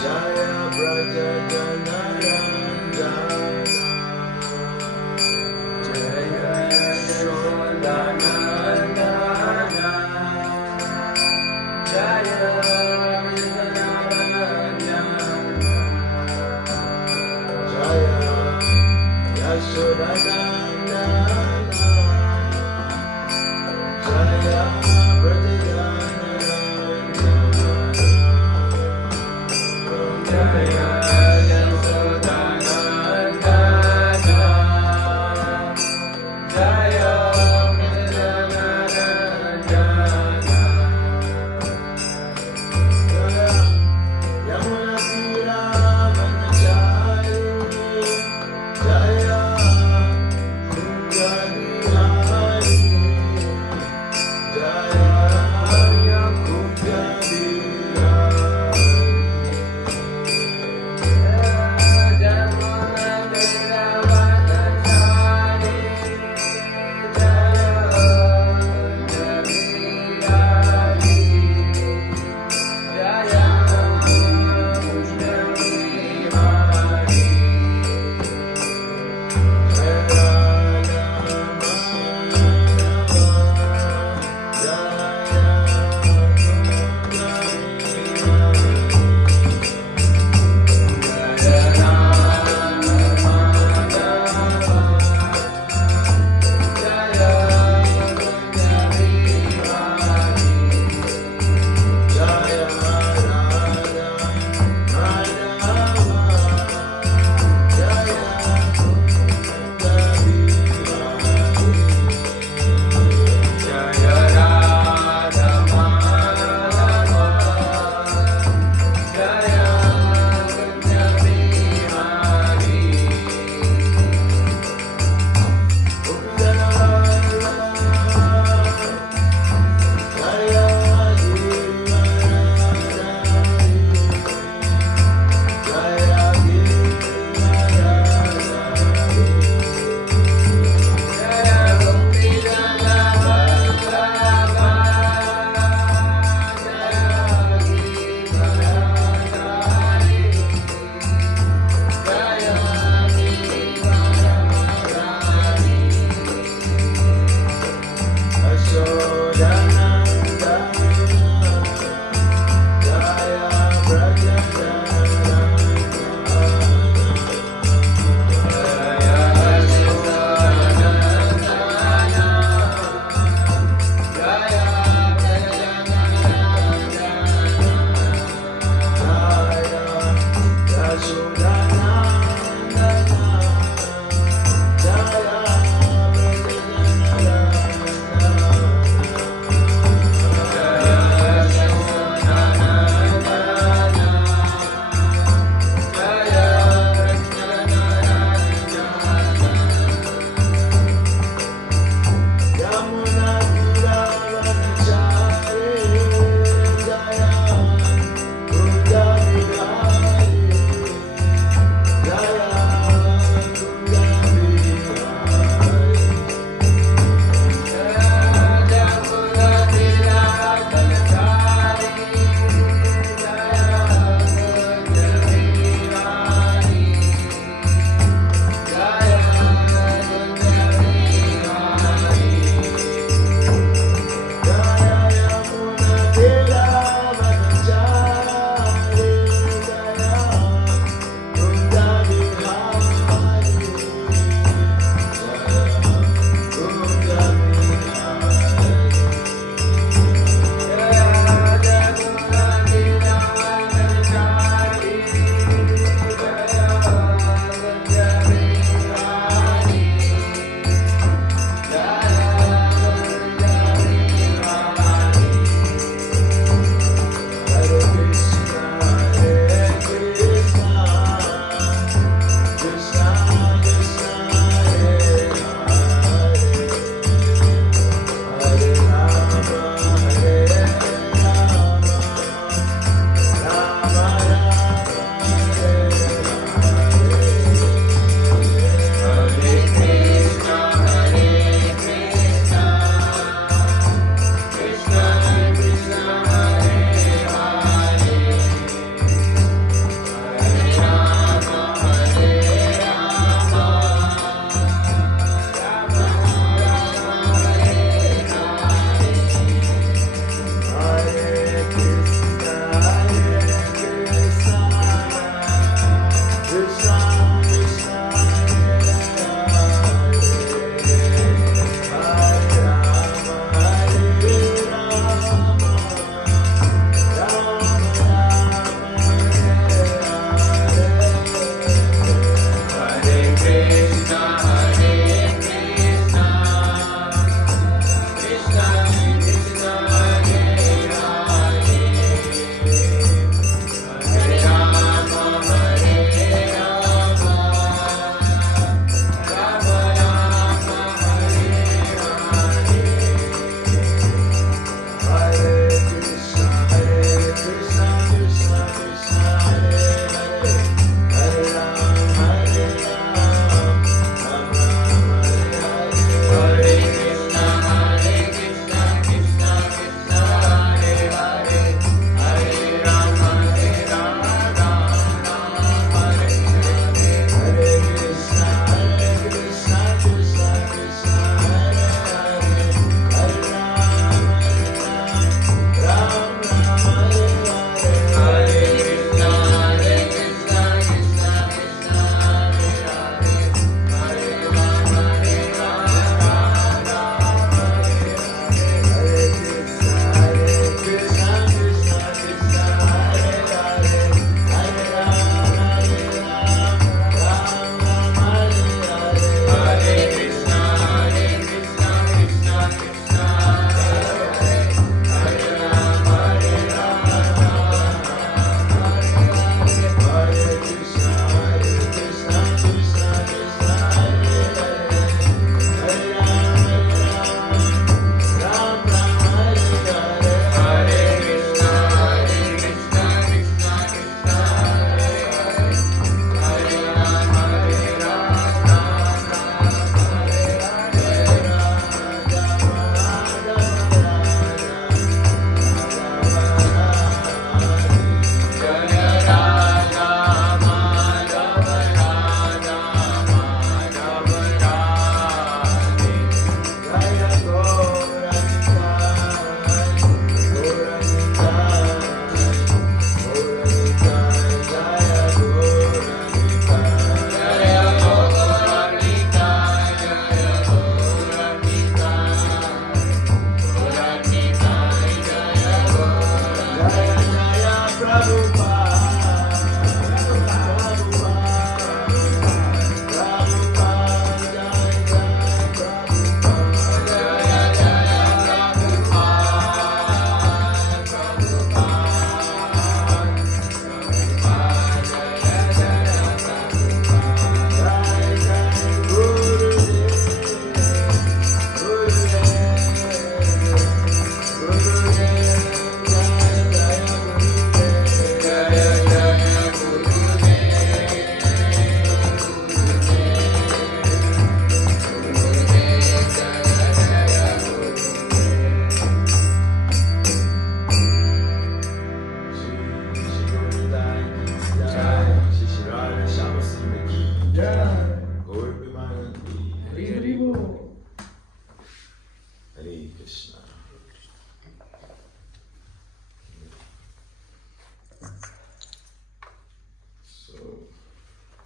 Jaya Braja Janaranjana Jaya Yashodanandana Jaya Jaya Yashodanandana Jaya Braja Jaya Yashodanandana Jaya Yamuna Tira Manachari Jaya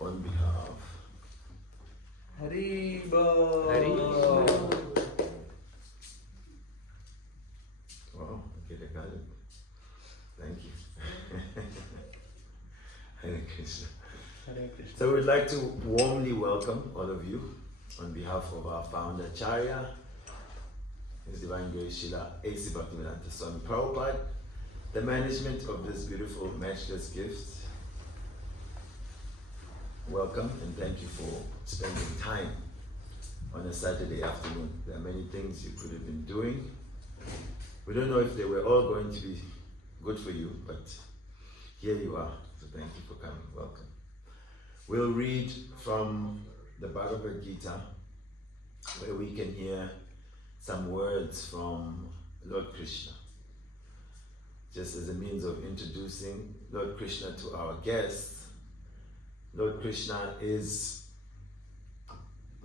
on behalf. Haribo. Wow, okay, I got it. Thank you. Hare Krishna. Hare Krishna. So we'd like to warmly welcome all of you on behalf of our founder, Acharya, His Divine Grace Srila A.C. Bhaktivedanta Swami Prabhupada, the management of this beautiful, matchless gift. Welcome and thank you for spending time on a Saturday afternoon. There are many things you could have been doing. We don't know if they were all going to be good for you, but here you are. So thank you for coming. Welcome. We'll read from the Bhagavad Gita, where we can hear some words from Lord Krishna, just as a means of introducing Lord Krishna to our guests. Lord Krishna is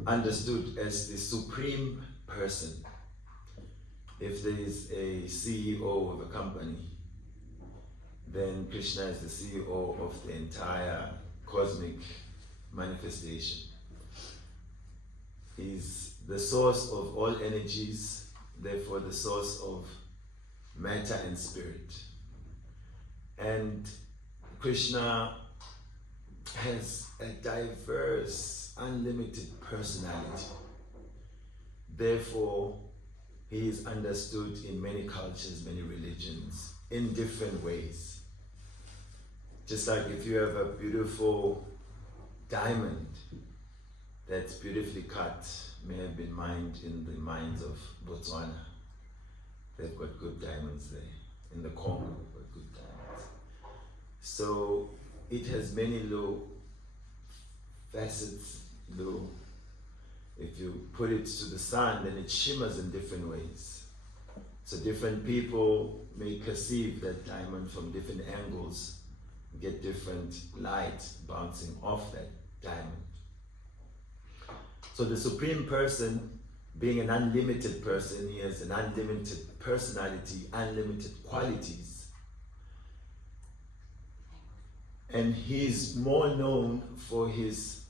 understood as the supreme person. If there is a CEO of a company, then Krishna is the CEO of the entire cosmic manifestation. He's the source of all energies, therefore the source of matter and spirit. And Krishna has a diverse, unlimited personality. Therefore, he is understood in many cultures, many religions, in different ways. Just like if you have a beautiful diamond that's beautifully cut, may have been mined in the mines of Botswana. They've got good diamonds there. In the Congo, they've got good diamonds. So it has many little facets, little. If you put it to the sun, then it shimmers in different ways. So different people may perceive that diamond from different angles, get different light bouncing off that diamond. So the Supreme Person, being an unlimited person, he has an unlimited personality, unlimited qualities. And he's more known for his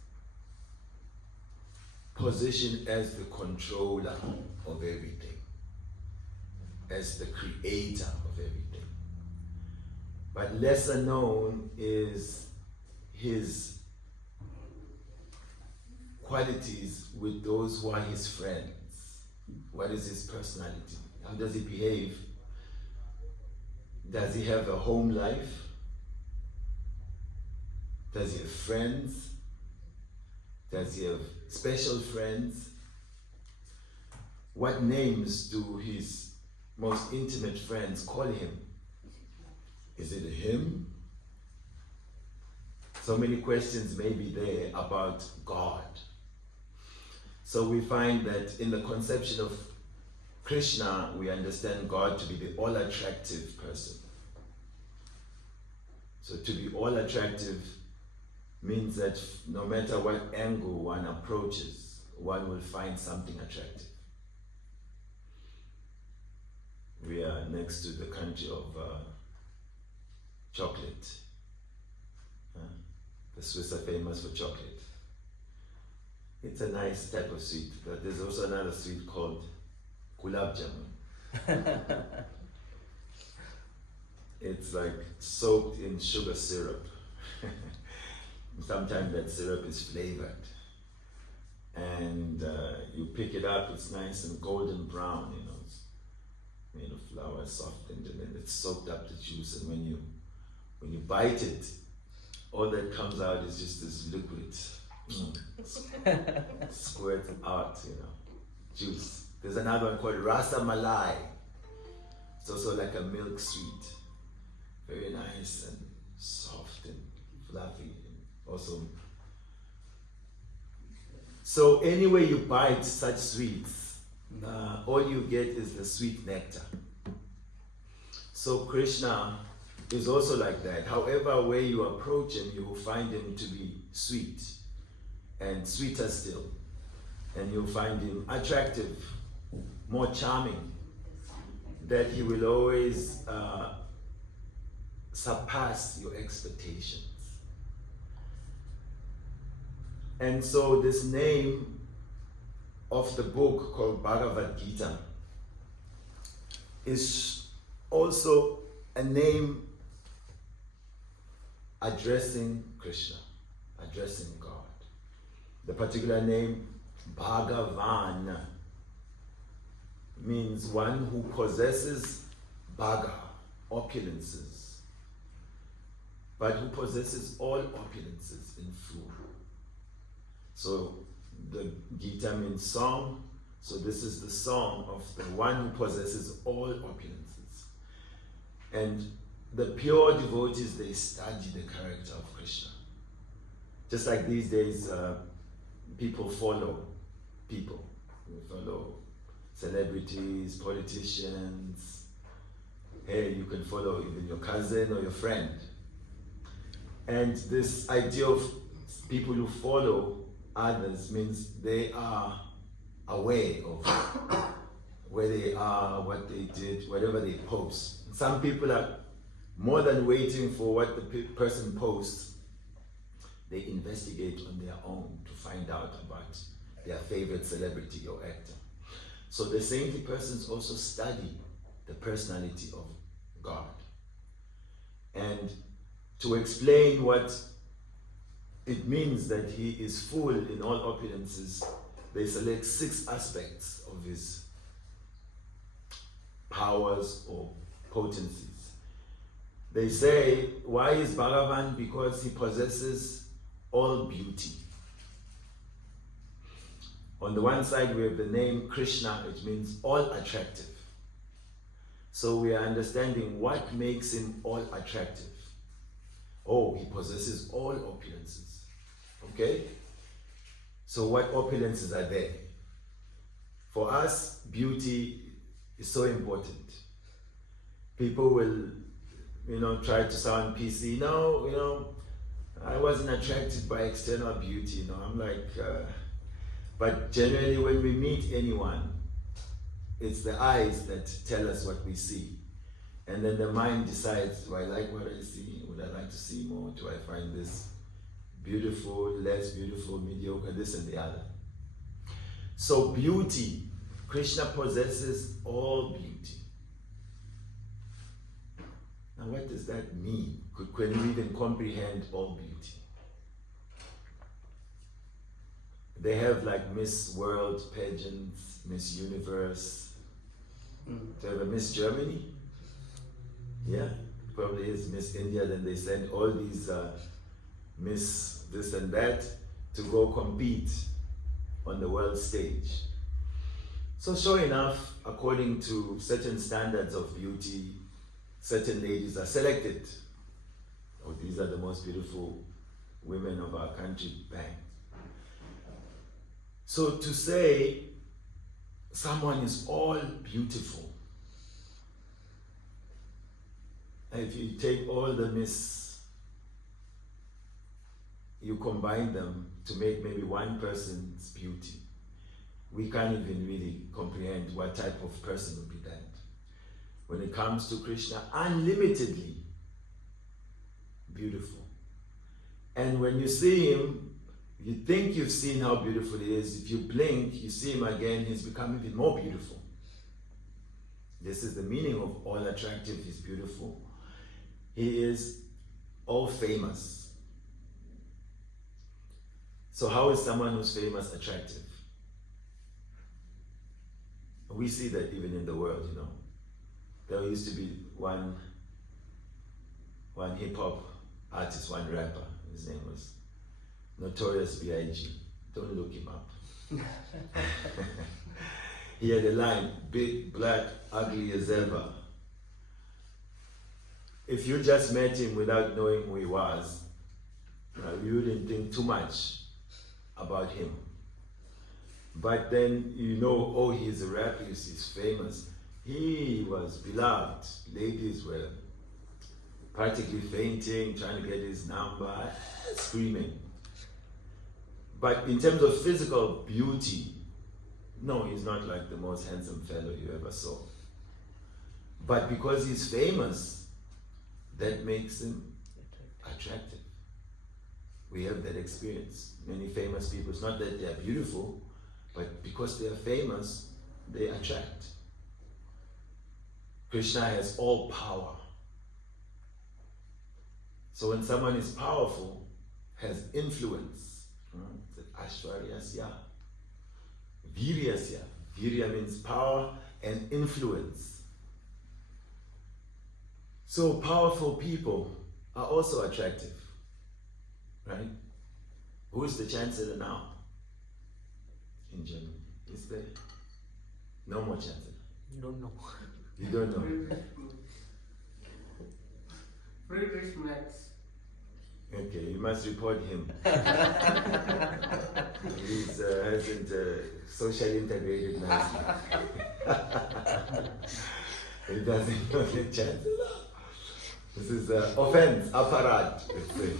position as the controller of everything, as the creator of everything. But lesser known is his qualities with those who are his friends. What is his personality? How does he behave? Does he have a home life? Does he have friends? Does he have special friends? What names do his most intimate friends call him? Is it a him? So many questions may be there about God. So we find that in the conception of Krishna, we understand God to be the all-attractive person. So to be all-attractive means that no matter what angle one approaches, one will find something attractive. We are next to the country of chocolate. The Swiss are famous for chocolate. It's a nice type of sweet, but there's also another sweet called gulab jamun. It's like soaked in sugar syrup. Sometimes that syrup is flavored. And you pick it up, it's nice and golden brown, you know. It's made of flour, softened, and then it's soaked up the juice. And when you bite it, all that comes out is just this liquid. Squirt out, you know, juice. There's another one called Rasa Malai. It's also like a milk sweet. Very nice and soft and fluffy and awesome. So anyway you bite such sweets, all you get is the sweet nectar. So Krishna is also like that. However way you approach him, you will find him to be sweet and sweeter still. And you'll find him attractive, more charming, that he will always surpass your expectations. And so this name of the book called Bhagavad Gita is also a name addressing Krishna, addressing God. The particular name Bhagavan means one who possesses bhaga, opulences, but who possesses all opulences in full. So the Gita means song, so this is the song of the one who possesses all opulences. And the pure devotees, they study the character of Krishna. Just like these days, people follow people. You follow celebrities, politicians. Hey, you can follow even your cousin or your friend. And this idea of people who follow others means they are aware of where they are, what they did, whatever they post. Some people are more than waiting for what the person posts. They investigate on their own to find out about their favorite celebrity or actor. So the saintly persons also study the personality of God. And to explain what it means that he is full in all opulences, they select 6 aspects of his powers or potencies. They say, why is Bhagavan? Because he possesses all beauty. On the one side, we have the name Krishna, which means all attractive. So we are understanding what makes him all attractive. Oh, he possesses all opulences. Okay? So what opulences are there? For us, beauty is so important. People will, try to sound PC. No, I wasn't attracted by external beauty. I'm like, but generally when we meet anyone, it's the eyes that tell us what we see. And then the mind decides, do I like what I see? Would I like to see more? Do I find this beautiful, less beautiful, mediocre, this and the other? So beauty, Krishna possesses all beauty. Now what does that mean? Can we even comprehend all beauty? They have like Miss World pageants, Miss Universe. Do you have a Miss Germany? Yeah, probably is Miss India. Then they send all these Miss this and that to go compete on the world stage. So sure enough, according to certain standards of beauty, certain ladies are selected. Oh, these are the most beautiful women of our country, bang. So to say someone is all beautiful, if you take all the Miss, you combine them to make maybe one person's beauty, we can't even really comprehend what type of person would be that. When it comes to Krishna, unlimitedly beautiful. And when you see him, you think you've seen how beautiful he is. If you blink, you see him again, he's become even more beautiful. This is the meaning of all attractive, he's beautiful. He is all famous. So how is someone who's famous attractive? We see that even in the world, There used to be one hip-hop artist, one rapper. His name was Notorious B.I.G. Don't look him up. He had a line, big, black, ugly as ever. If you just met him without knowing who he was, you wouldn't think too much about him. But then oh, he's a rapper, he's famous. He was beloved. Ladies were practically fainting, trying to get his number, screaming. But in terms of physical beauty, no, he's not like the most handsome fellow you ever saw. But because he's famous, that makes him attractive. We have that experience. Many famous people, it's not that they are beautiful, but because they are famous, they attract. Krishna has all power. So when someone is powerful, has influence, Ashwaryasya, Viryasya. Virya means power and influence. So powerful people are also attractive, right? Who is the chancellor now in Germany? Is there no more chancellor? Don't know. You don't know? Friedrich Merz. Okay, you must report him. He hasn't socially integrated nicely. He doesn't know the chancellor. This is offense, apparat, let's say.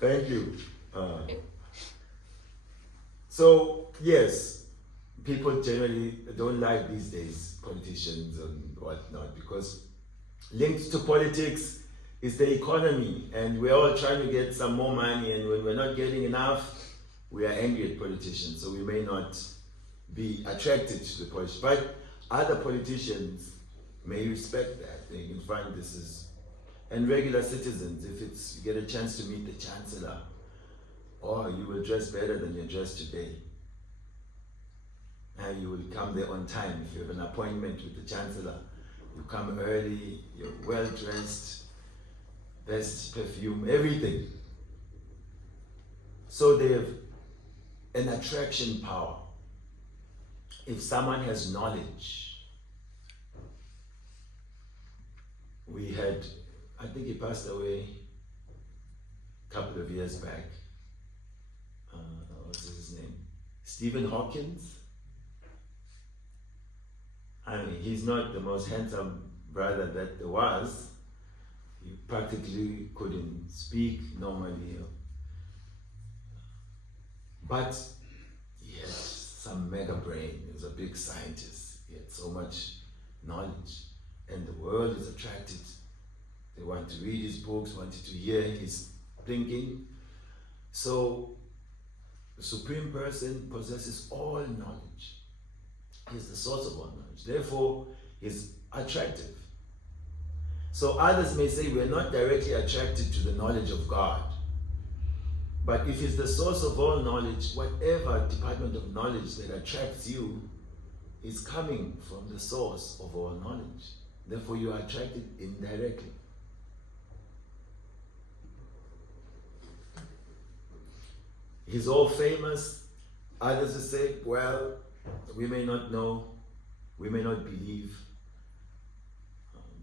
Thank you. So, yes, people generally don't like these days politicians and whatnot because linked to politics is the economy, and we're all trying to get some more money, and when we're not getting enough, we are angry at politicians, so we may not be attracted to the politicians. But other politicians may respect that. They can find this is, and regular citizens, if it's, you get a chance to meet the chancellor, or you will dress better than you're dressed today. And you will come there on time. If you have an appointment with the chancellor, you come early, you're well dressed, best perfume, everything. So they have an attraction power. If someone has knowledge, we had, I think he passed away a couple of years back. What's his name? Stephen Hawkins. I mean, he's not the most handsome brother that there was. He practically couldn't speak normally. But he had some mega brain. He was a big scientist. He had so much knowledge. And the world is attracted. They want to read his books, wanted to hear his thinking. So the Supreme Person possesses all knowledge. He's the source of all knowledge. Therefore, he's attractive. So others may say we're not directly attracted to the knowledge of God. But if he's the source of all knowledge, whatever department of knowledge that attracts you is coming from the source of all knowledge. Therefore, you are attracted indirectly. He's all famous. Others will say, well, we may not know, we may not believe,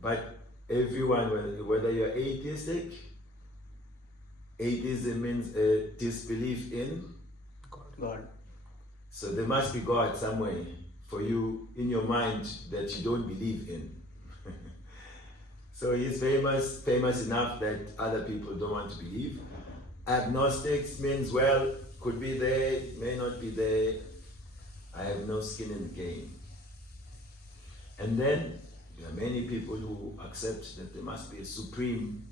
but everyone, whether you're atheistic, atheism means a disbelief in God. So there must be God somewhere for you in your mind that you don't believe in. So he's famous enough that other people don't want to believe. Agnostics means, well, could be there, may not be there. I have no skin in the game. And then there are many people who accept that there must be a supreme,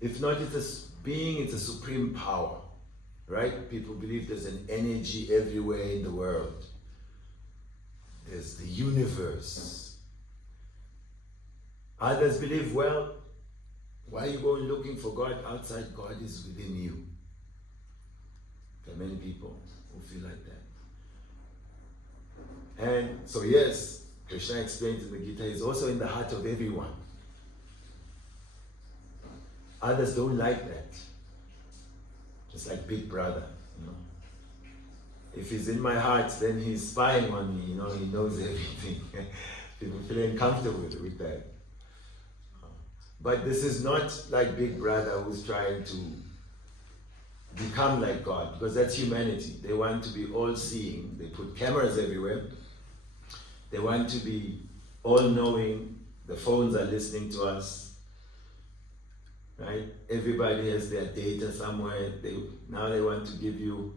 if not it's a being, it's a supreme power, right? People believe there's an energy everywhere in the world. There's the universe. Others believe, well, why are you going looking for God outside? God is within you. There are many people who feel like that. And so yes, Krishna explains in the Gita, he's also in the heart of everyone. Others don't like that. Just like Big Brother, you know. If he's in my heart, then he's spying on me, you know, he knows everything. People feel uncomfortable with that. But this is not like Big Brother who's trying to become like God, because that's humanity. They want to be all-seeing. They put cameras everywhere. They want to be all-knowing. The phones are listening to us, right? Everybody has their data somewhere. Now they want to give you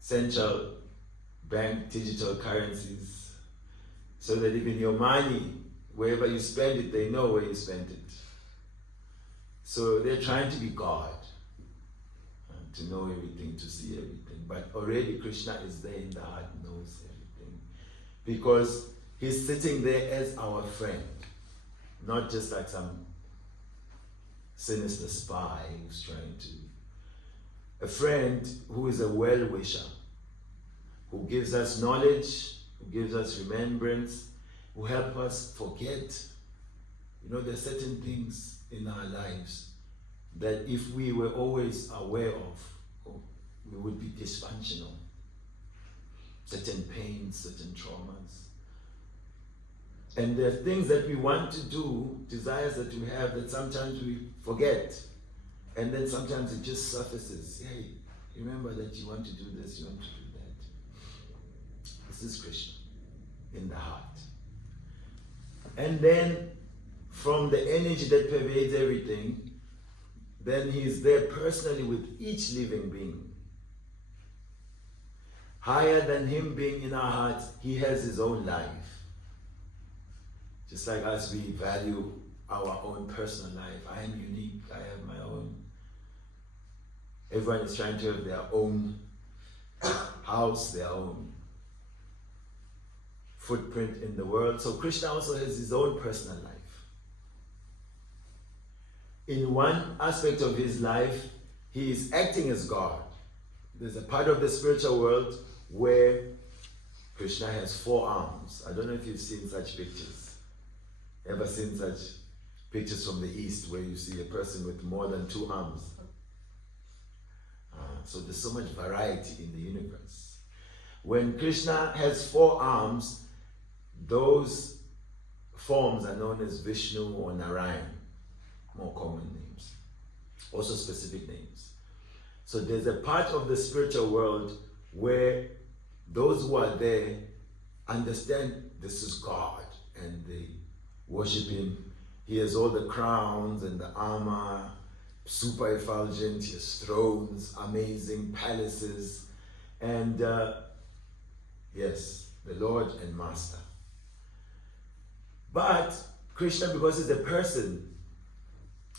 central bank digital currencies, so that even your money, wherever you spend it, they know where you spent it. So they're trying to be God, to know everything, to see everything. But already Krishna is there in the heart, knows everything. Because he's sitting there as our friend, not just like some sinister spy who's trying to. A friend who is a well-wisher, who gives us knowledge, who gives us remembrance, who help us forget. You know, there are certain things in our lives that if we were always aware of, we would be dysfunctional. Certain pains, certain traumas. And there are things that we want to do, desires that we have, that sometimes we forget. And then sometimes it just surfaces. Hey, remember that you want to do this, you want to do that. This is Krishna in the heart. And then from the energy that pervades everything, then he's there personally with each living being. Higher than him being in our hearts, he has his own life. Just like us, we value our own personal life. I am unique, I have my own. Everyone is trying to have their own house, their own footprint in the world. So Krishna also has his own personal life. In one aspect of his life, he is acting as God. There's a part of the spiritual world where Krishna has 4 arms. I don't know if you've seen such pictures. Ever seen such pictures from the East where you see a person with more than 2 arms? So there's so much variety in the universe. When Krishna has 4 arms, those forms are known as Vishnu or Narayan, more common names, also specific names. So there's a part of the spiritual world where those who are there understand this is God and they worship him. He has all the crowns and the armor, super effulgent, he has thrones, amazing palaces, and yes, the Lord and Master. But Krishna, because he's a person,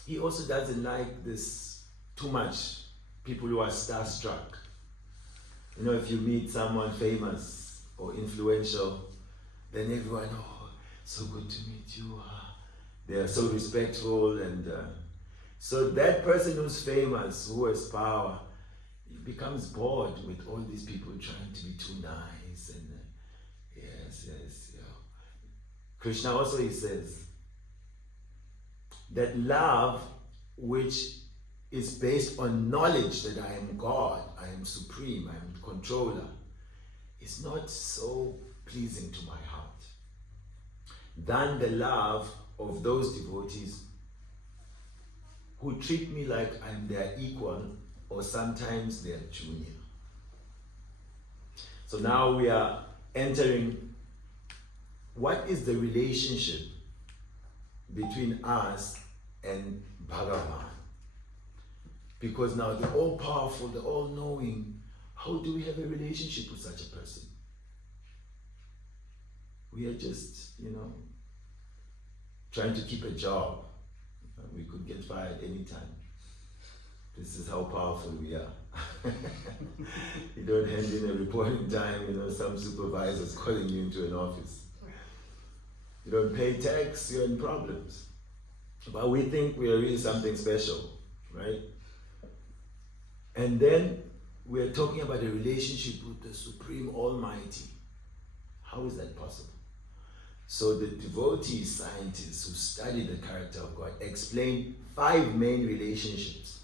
he also doesn't like this too much, people who are starstruck. You know, if you meet someone famous or influential, then everyone, oh, so good to meet you. They are so respectful, and so that person who's famous, who has power, he becomes bored with all these people trying to be too nice, and yes, yeah. Krishna also, he says, that love which is based on knowledge that I am God, I am supreme, I am controller, is not so pleasing to my heart than the love of those devotees who treat me like I'm their equal or sometimes their junior. So now we are entering, what is the relationship between us and Bhagavan? Because now the all-powerful, the all-knowing, how do we have a relationship with such a person? We are just, trying to keep a job. We could get fired anytime. This is how powerful we are. You don't hand in a report in time, some supervisor's calling you into an office. You don't pay tax, you're in problems. But we think we are really something special, right? And then we're talking about a relationship with the Supreme Almighty. How is that possible? So the devotee scientists who study the character of God explain 5 main relationships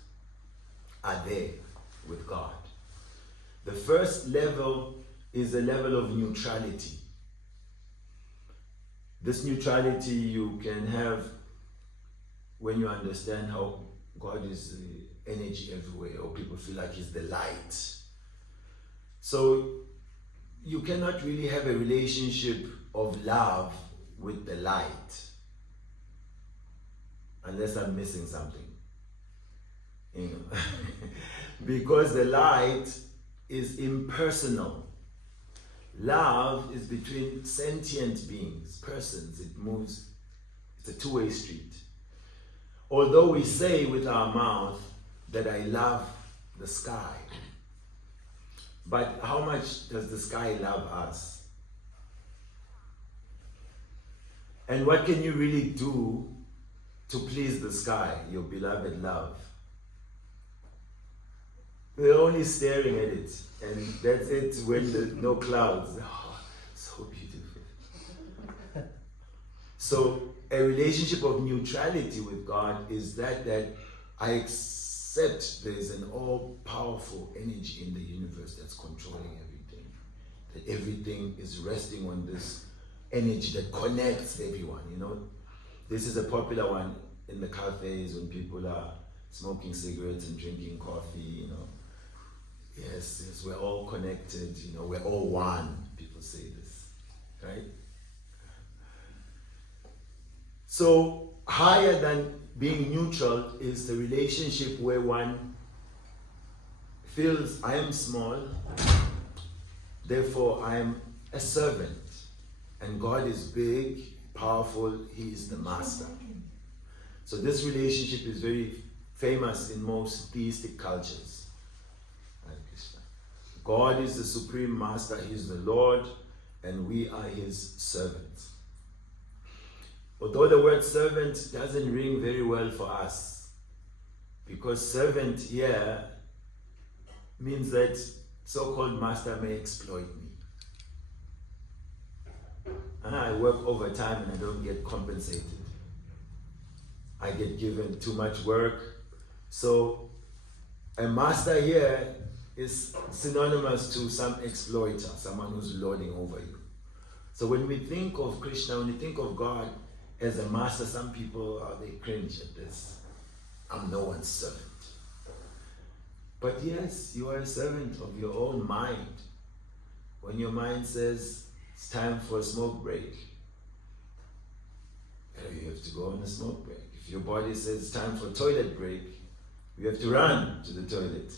are there with God. The first level is a level of neutrality. This neutrality you can have when you understand how God is energy everywhere, or people feel like he's the light. So you cannot really have a relationship of love with the light unless I'm missing something. Because the light is impersonal. Love is between sentient beings, persons. It moves, it's a two-way street. although we say with our mouth that I love the sky, but how much does the sky love us? And what can you really do to please the sky, your beloved love? We're only staring at it, and that's it when there's no clouds. Oh, so beautiful. So a relationship of neutrality with God is that I accept there's an all-powerful energy in the universe that's controlling everything. That everything is resting on this energy that connects everyone, you know. This is a popular one in the cafes when people are smoking cigarettes and drinking coffee, you know. Yes, we're all connected, you know, we're all one. People say this, right? So higher than being neutral is the relationship where one feels I am small, therefore I am a servant. And God is big, powerful, He is the master. So this relationship is very famous in most theistic cultures. God is the supreme master, He is the Lord, and we are His servants. Although the word servant doesn't ring very well for us, because servant here means that so-called master may exploit me. And I work overtime and I don't get compensated. I get given too much work. So a master here is synonymous to some exploiter, someone who's lording over you. So when we think of Krishna, when we think of God as a master, some people, they cringe at this. I'm no one's servant. But yes, you are a servant of your own mind. When your mind says it's time for a smoke break, you have to go on a smoke break. If your body says it's time for a toilet break, you have to run to the toilet.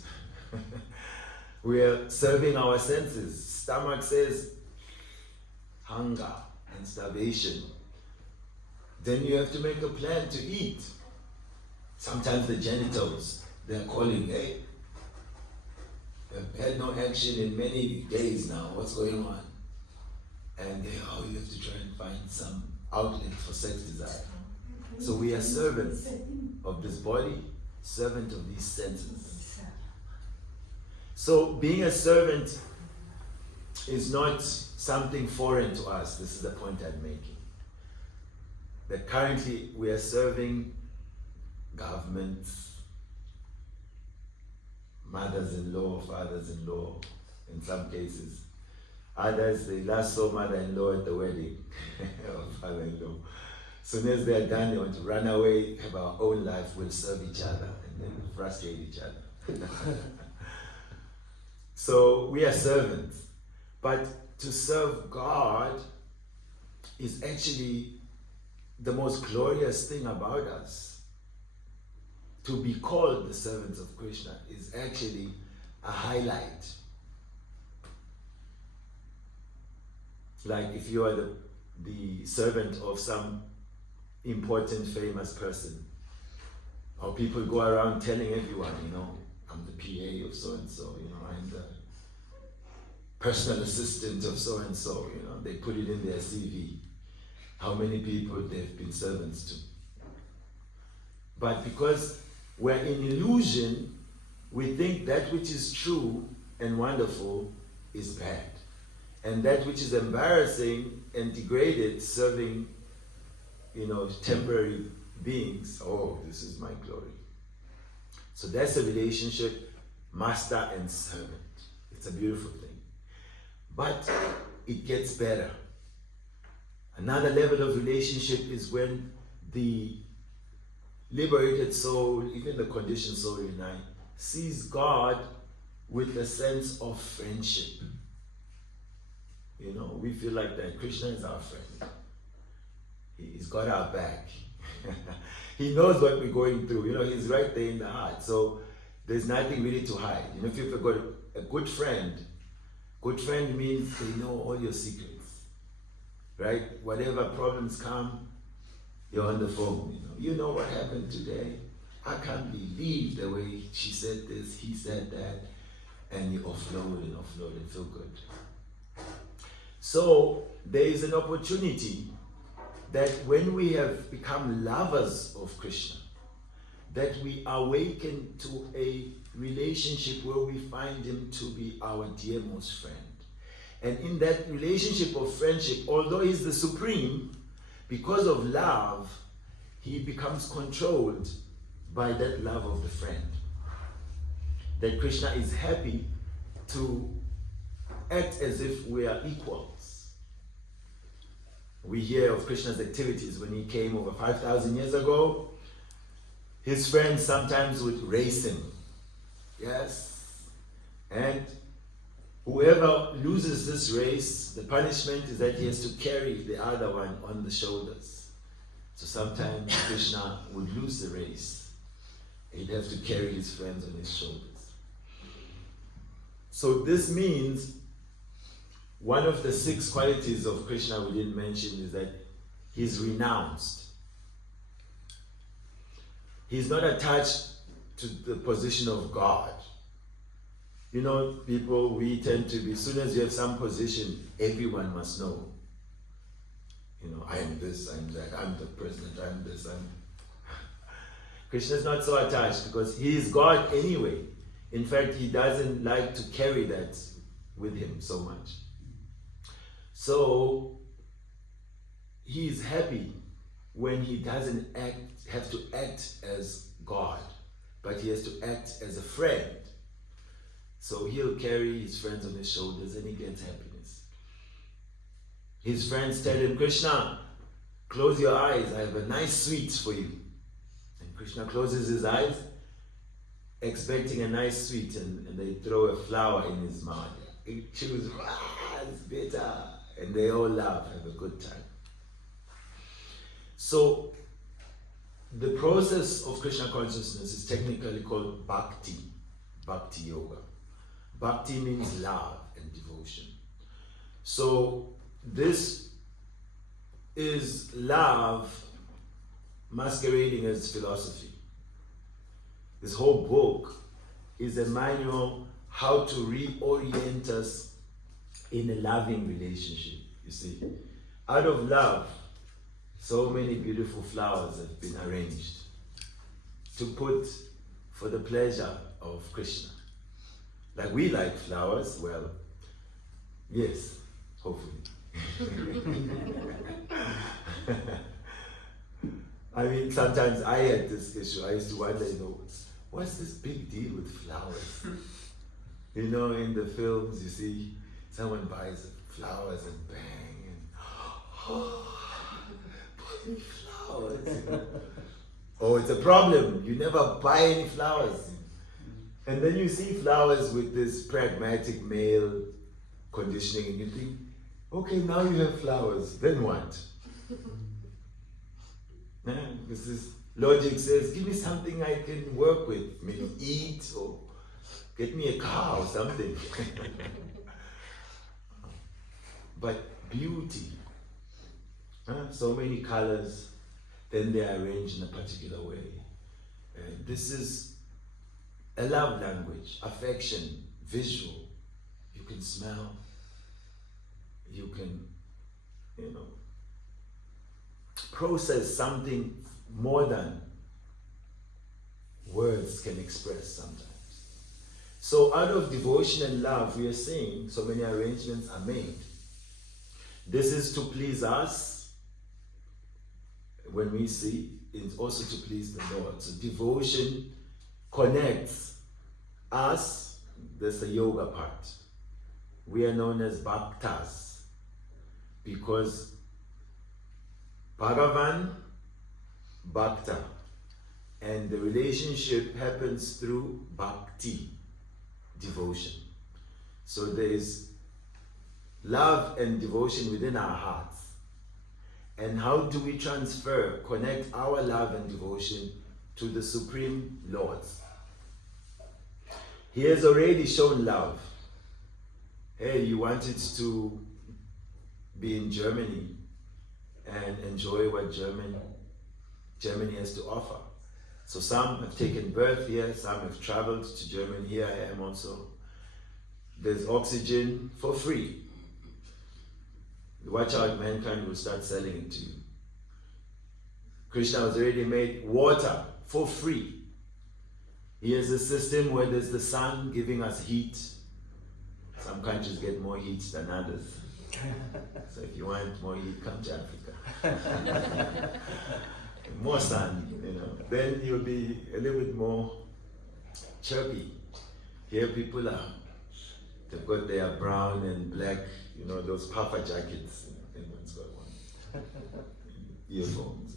We are serving our senses. Stomach says hunger and starvation. Then you have to make a plan to eat. Sometimes the genitals, they're calling, hey, they've had no action in many days now. What's going on? And you have to try and find some outlet for sex desire. So we are servants of this body, servant of these senses. So being a servant is not something foreign to us. This is the point I'm making. That currently we are serving governments, mothers-in-law, fathers-in-law, in some cases. Others, they last saw mother-in-law at the wedding or father-in-law. Soon as they are done, they want to run away, have our own life, we'll serve each other, and then frustrate each other. So we are servants. But to serve God is actually the most glorious thing about us. To be called the servants of Krishna is actually a highlight. Like if you are the servant of some important famous person, or people go around telling everyone, I'm the PA of so-and-so, I'm the personal assistant of so-and-so, they put it in their CV, how many people they've been servants to. But because we're in illusion, we think that which is true and wonderful is bad. And that which is embarrassing and degraded, serving, temporary beings, this is my glory. So that's a relationship, master and servant. It's a beautiful thing. But it gets better. Another level of relationship is when the liberated soul, even the conditioned soul in I, sees God with a sense of friendship. We feel like that Krishna is our friend. He's got our back. He knows what we're going through. He's right there in the heart. So there's nothing really to hide. If you've got a good friend means they know all your secrets. Right? Whatever problems come, You're on the phone, you know what happened today? I can't believe the way she said this, he said that, and you offload and feel good. So there is an opportunity that when we have become lovers of Krishna, that we awaken to a relationship where we find him to be our dearmost friend. And in that relationship of friendship, although he's the supreme, because of love, he becomes controlled by that love of the friend. That Krishna is happy to act as if we are equals. We hear of Krishna's activities when he came over 5,000 years ago. His friends sometimes would race him. Yes. And whoever loses this race, the punishment is that he has to carry the other one on the shoulders. So sometimes Krishna would lose the race. He'd have to carry his friends on his shoulders. So this means one of the 6 qualities of Krishna we didn't mention is that he's renounced. He's not attached to the position of God. People, we tend to be, as soon as you have some position, everyone must know. I am this, I'm that, I'm the president, I'm this, Krishna is not so attached because he is God anyway. In fact, he doesn't like to carry that with him so much. So, he is happy when he doesn't have to act as God, but he has to act as a friend. So he'll carry his friends on his shoulders and he gets happiness. His friends tell him, Krishna, close your eyes, I have a nice sweet for you. And Krishna closes his eyes, expecting a nice sweet, and they throw a flower in his mouth. He chews, it's bitter. And they all laugh, have a good time. So, the process of Krishna consciousness is technically called Bhakti Yoga. Bhakti means love and devotion. So, this is love masquerading as philosophy. This whole book is a manual how to reorient us in a loving relationship, you see. Out of love, so many beautiful flowers have been arranged to put for the pleasure of Krishna. Like we like flowers, well, yes, hopefully. I mean, sometimes I had this issue. I used to wonder, what's this big deal with flowers? In the films, you see, someone buys flowers and bang, and buy me flowers. Oh, it's a problem. You never buy any flowers. And then you see flowers with this pragmatic male conditioning, and you think, okay, now you have flowers, then what? This is logic says, give me something I can work with, maybe eat or get me a car or something. But beauty, so many colors, then they are arranged in a particular way. This is a love language, affection, visual. You can smell, you can, process something more than words can express sometimes. So out of devotion and love, we are saying so many arrangements are made. This is to please us. When we see, it's also to please the Lord. So devotion connects us. There's the yoga part. We are known as bhaktas because Bhagavan, bhakta, and the relationship happens through bhakti, devotion. So there is love and devotion within our hearts. And how do we connect our love and devotion to the Supreme Lord? He has already shown love. Hey, you wanted to be in Germany and enjoy what German Germany has to offer. So some have taken birth here, some have traveled to Germany. Here I am also. There's oxygen for free. Watch out, mankind will start selling it to you. Krishna has already made water for free. He has a system where there's the sun giving us heat. Some countries get more heat than others. So if you want more heat, come to Africa. More sun, then you'll be a little bit more chirpy. Here people they've got their brown and black, those puffer jackets. Everyone's got one. Earphones.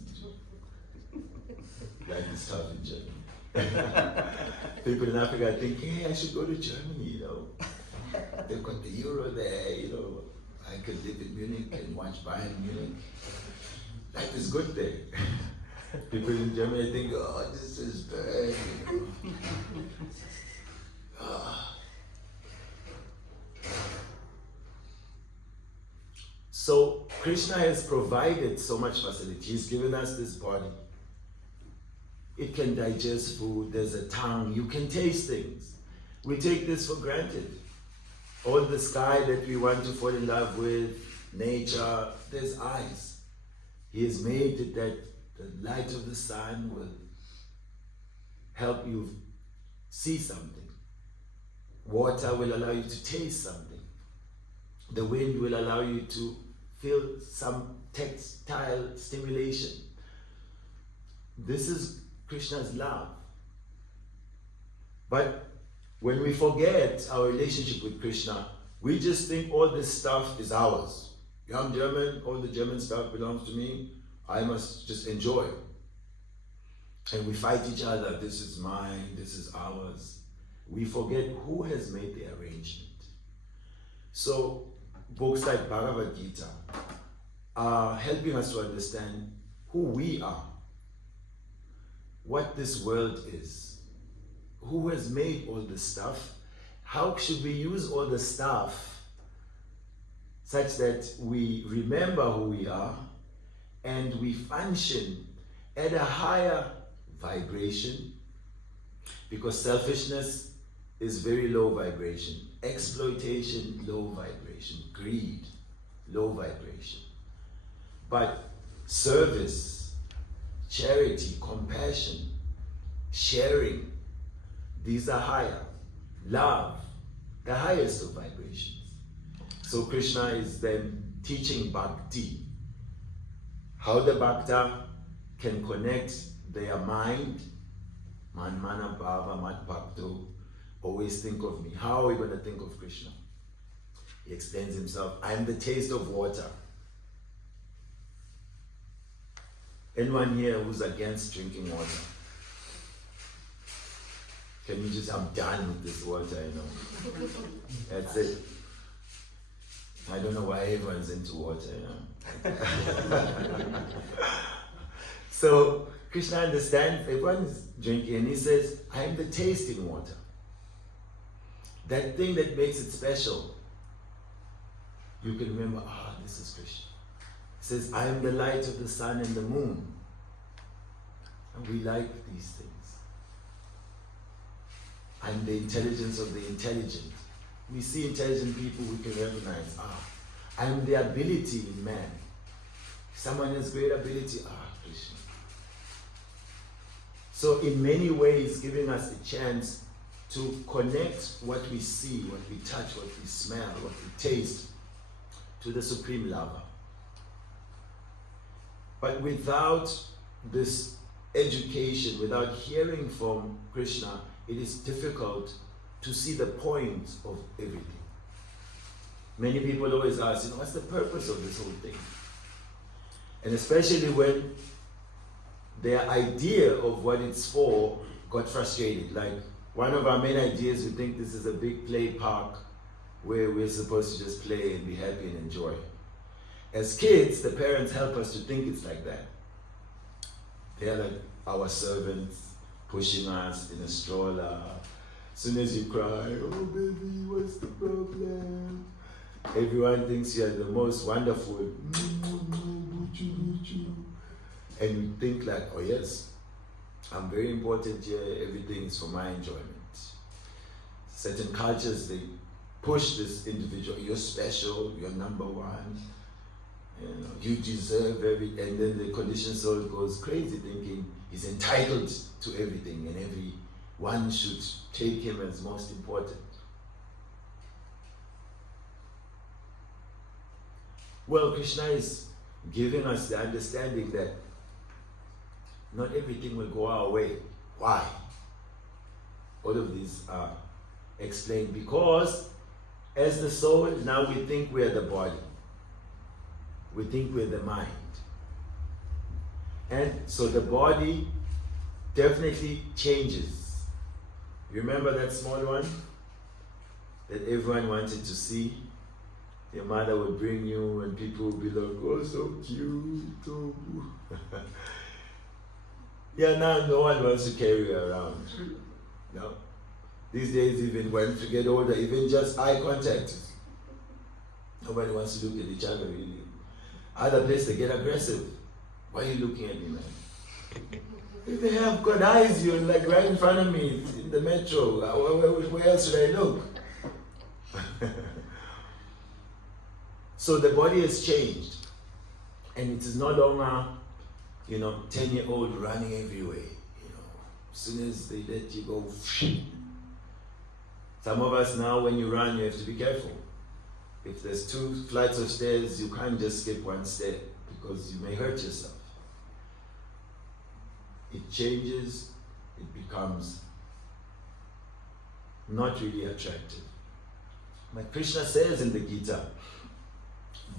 Life is tough in Germany. People in Africa think, hey, I should go to Germany, They've got the euro there, I could live in Munich and watch Bayern Munich. Life is good there. People in Germany think, oh, this is bad. So Krishna has provided so much facility. He's given us this body. It can digest food, there's a tongue, you can taste things. We take this for granted. All the sky that we want to fall in love with, nature, there's eyes. He has made it that the light of the sun will help you see something. Water will allow you to taste something. The wind will allow you to feel some tactile stimulation. This is Krishna's love. But when we forget our relationship with Krishna, we just think all this stuff is ours. I'm German, all the German stuff belongs to me. I must just enjoy. And we fight each other. This is mine, this is ours. We forget who has made the arrangement. So books like Bhagavad Gita are helping us to understand who we are, what this world is, who has made all this stuff, how should we use all the stuff such that we remember who we are and we function at a higher vibration, because selfishness is very low vibration, exploitation, low vibration, greed, low vibration. But service, charity, compassion, sharing, these are higher. Love, the highest of vibrations. So Krishna is then teaching bhakti, how the bhakta can connect their mind, man mana bhava mat bhakto, always think of me. How are we going to think of Krishna? He explains himself, I am the taste of water. Anyone here who's against drinking water? Can you just, I'm done with this water, That's it. I don't know why everyone's into water, So Krishna understands everyone's drinking and he says, I am the tasting water. That thing that makes it special. You can remember, this is Krishna. He says, I am the light of the sun and the moon. And we like these things. I'm the intelligence of the intelligent. We see intelligent people, we can recognize, I'm the ability in man. If someone has great ability, Krishna. So in many ways, giving us a chance to connect what we see, what we touch, what we smell, what we taste, to the Supreme Lover. But without this education, without hearing from Krishna, it is difficult to see the point of everything. Many people always ask, what's the purpose of this whole thing? And especially when their idea of what it's for got frustrated. Like one of our main ideas, we think this is a big play park where we're supposed to just play and be happy and enjoy. As kids, the parents help us to think it's like that. They're like our servants, pushing us in a stroller. As soon as you cry, oh baby, what's the problem? Everyone thinks you're the most wonderful. And you think like, oh yes, I'm very important here, everything is for my enjoyment. Certain cultures, they push this individual, you're special, you're number one, you deserve everything, and then the conditioned soul goes crazy thinking he's entitled to everything and everyone should take him as most important. Well, Krishna is giving us the understanding that not everything will go our way. Why? All of these are explained because as the soul, now we think we are the body. We think we're the mind. And so the body definitely changes. You remember that small one that everyone wanted to see? Your mother would bring you and people would be like, oh, so cute. Oh. Yeah, now no one wants to carry you around. No. These days, even when you get older, even just eye contact, nobody wants to look at each other really. Other places, they get aggressive. Why are you looking at me, man? If they have good eyes, you're like right in front of me in the metro. Where else should I look? So the body has changed. And it is no longer, 10-year-old running everywhere. As soon as they let you go, some of us now, when you run, you have to be careful. If there's 2 flights of stairs, you can't just skip one step because you may hurt yourself. It changes, it becomes not really attractive. But Krishna says in the Gita,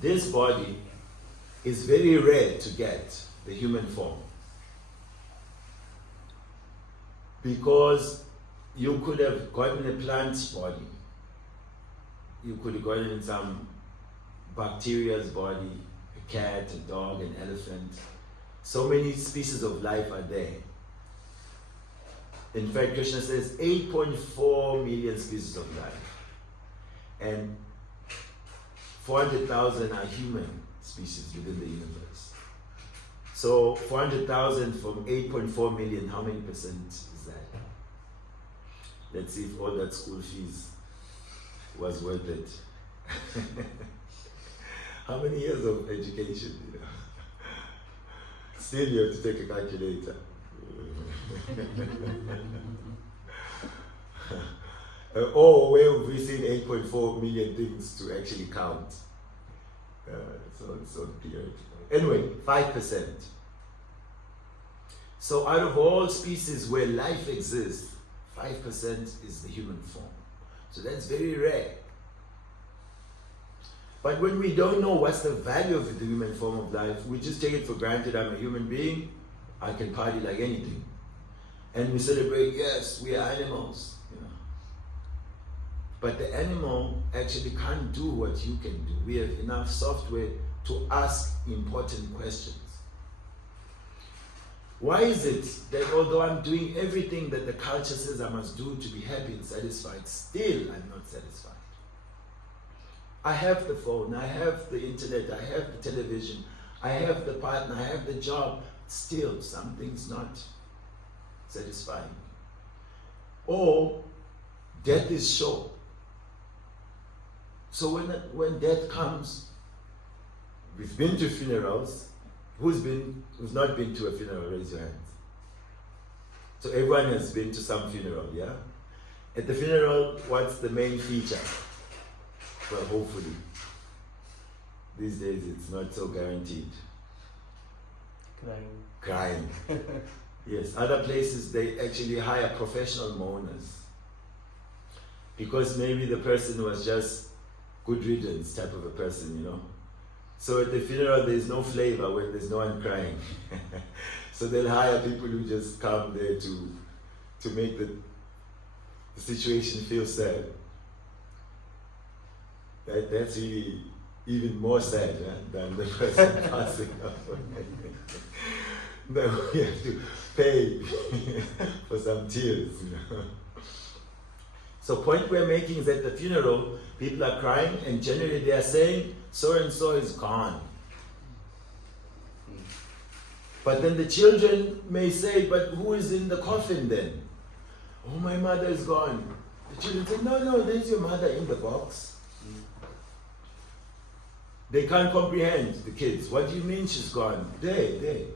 this body is very rare to get, the human form. Because you could have gotten a plant body. You could have gotten some bacteria's body, a cat, a dog, an elephant. So many species of life are there. In fact, Krishna says 8.4 million species of life. And 400,000 are human species within the universe. So 400,000 from 8.4 million, how many percent is that? Let's see if all that school fees was worth it. How many years of education, Still you have to take a calculator. Or where have we seen 8.4 million things to actually count? So theoretical. Anyway, 5%. So out of all species where life exists, 5% is the human form. So that's very rare. But when we don't know what's the value of the human form of life, we just take it for granted. I'm a human being, I can party like anything. And we celebrate, yes, we are animals. But the animal actually can't do what you can do. We have enough software to ask important questions. Why is it that although I'm doing everything that the culture says I must do to be happy and satisfied, still I'm not satisfied? I have the phone, I have the internet, I have the television, I have the partner, I have the job, still something's not satisfying. Or death is sure. So when death comes, we've been to funerals. Who's not been to a funeral? Raise your hands. So everyone has been to some funeral, yeah? At the funeral, what's the main feature? Well, hopefully. These days it's not so guaranteed. Crying. Yes, other places they actually hire professional mourners. Because maybe the person was just good riddance type of a person, So at the funeral there's no flavor when there's no one crying. So they'll hire people who just come there to make the situation feel sad. That's really even more sad than the person passing away. Then we have to pay for some tears. So point we're making is at the funeral, people are crying and generally they are saying, so and so is gone. But then the children may say, but who is in the coffin then? Oh, my mother is gone. The children say, no, there's your mother in the box. They can't comprehend, the kids. What do you mean she's gone? There.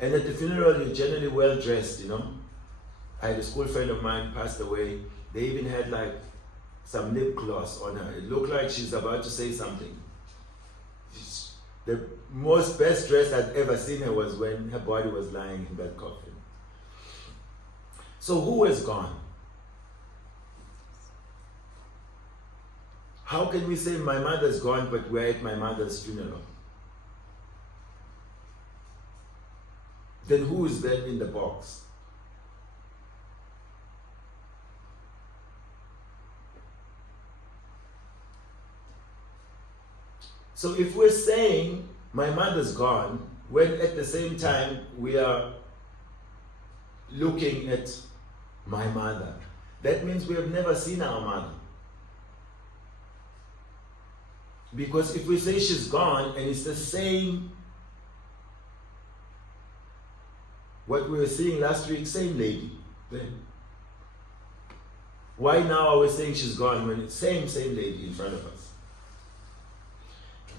And at the funeral, you're generally well dressed, you know. I had a school friend of mine passed away. They even had like some lip gloss on her. It looked like she's about to say something. The most best dress I'd ever seen her was when her body was lying in that coffin. So who is gone? How can we say my mother's gone but we're at my mother's funeral? Then who is then in the box? So if we're saying my mother's gone, when at the same time we are looking at my mother, that means we have never seen our mother. Because if we say she's gone and it's the same, what we were seeing last week, same lady, then why now are we saying she's gone when it's same lady in front of us?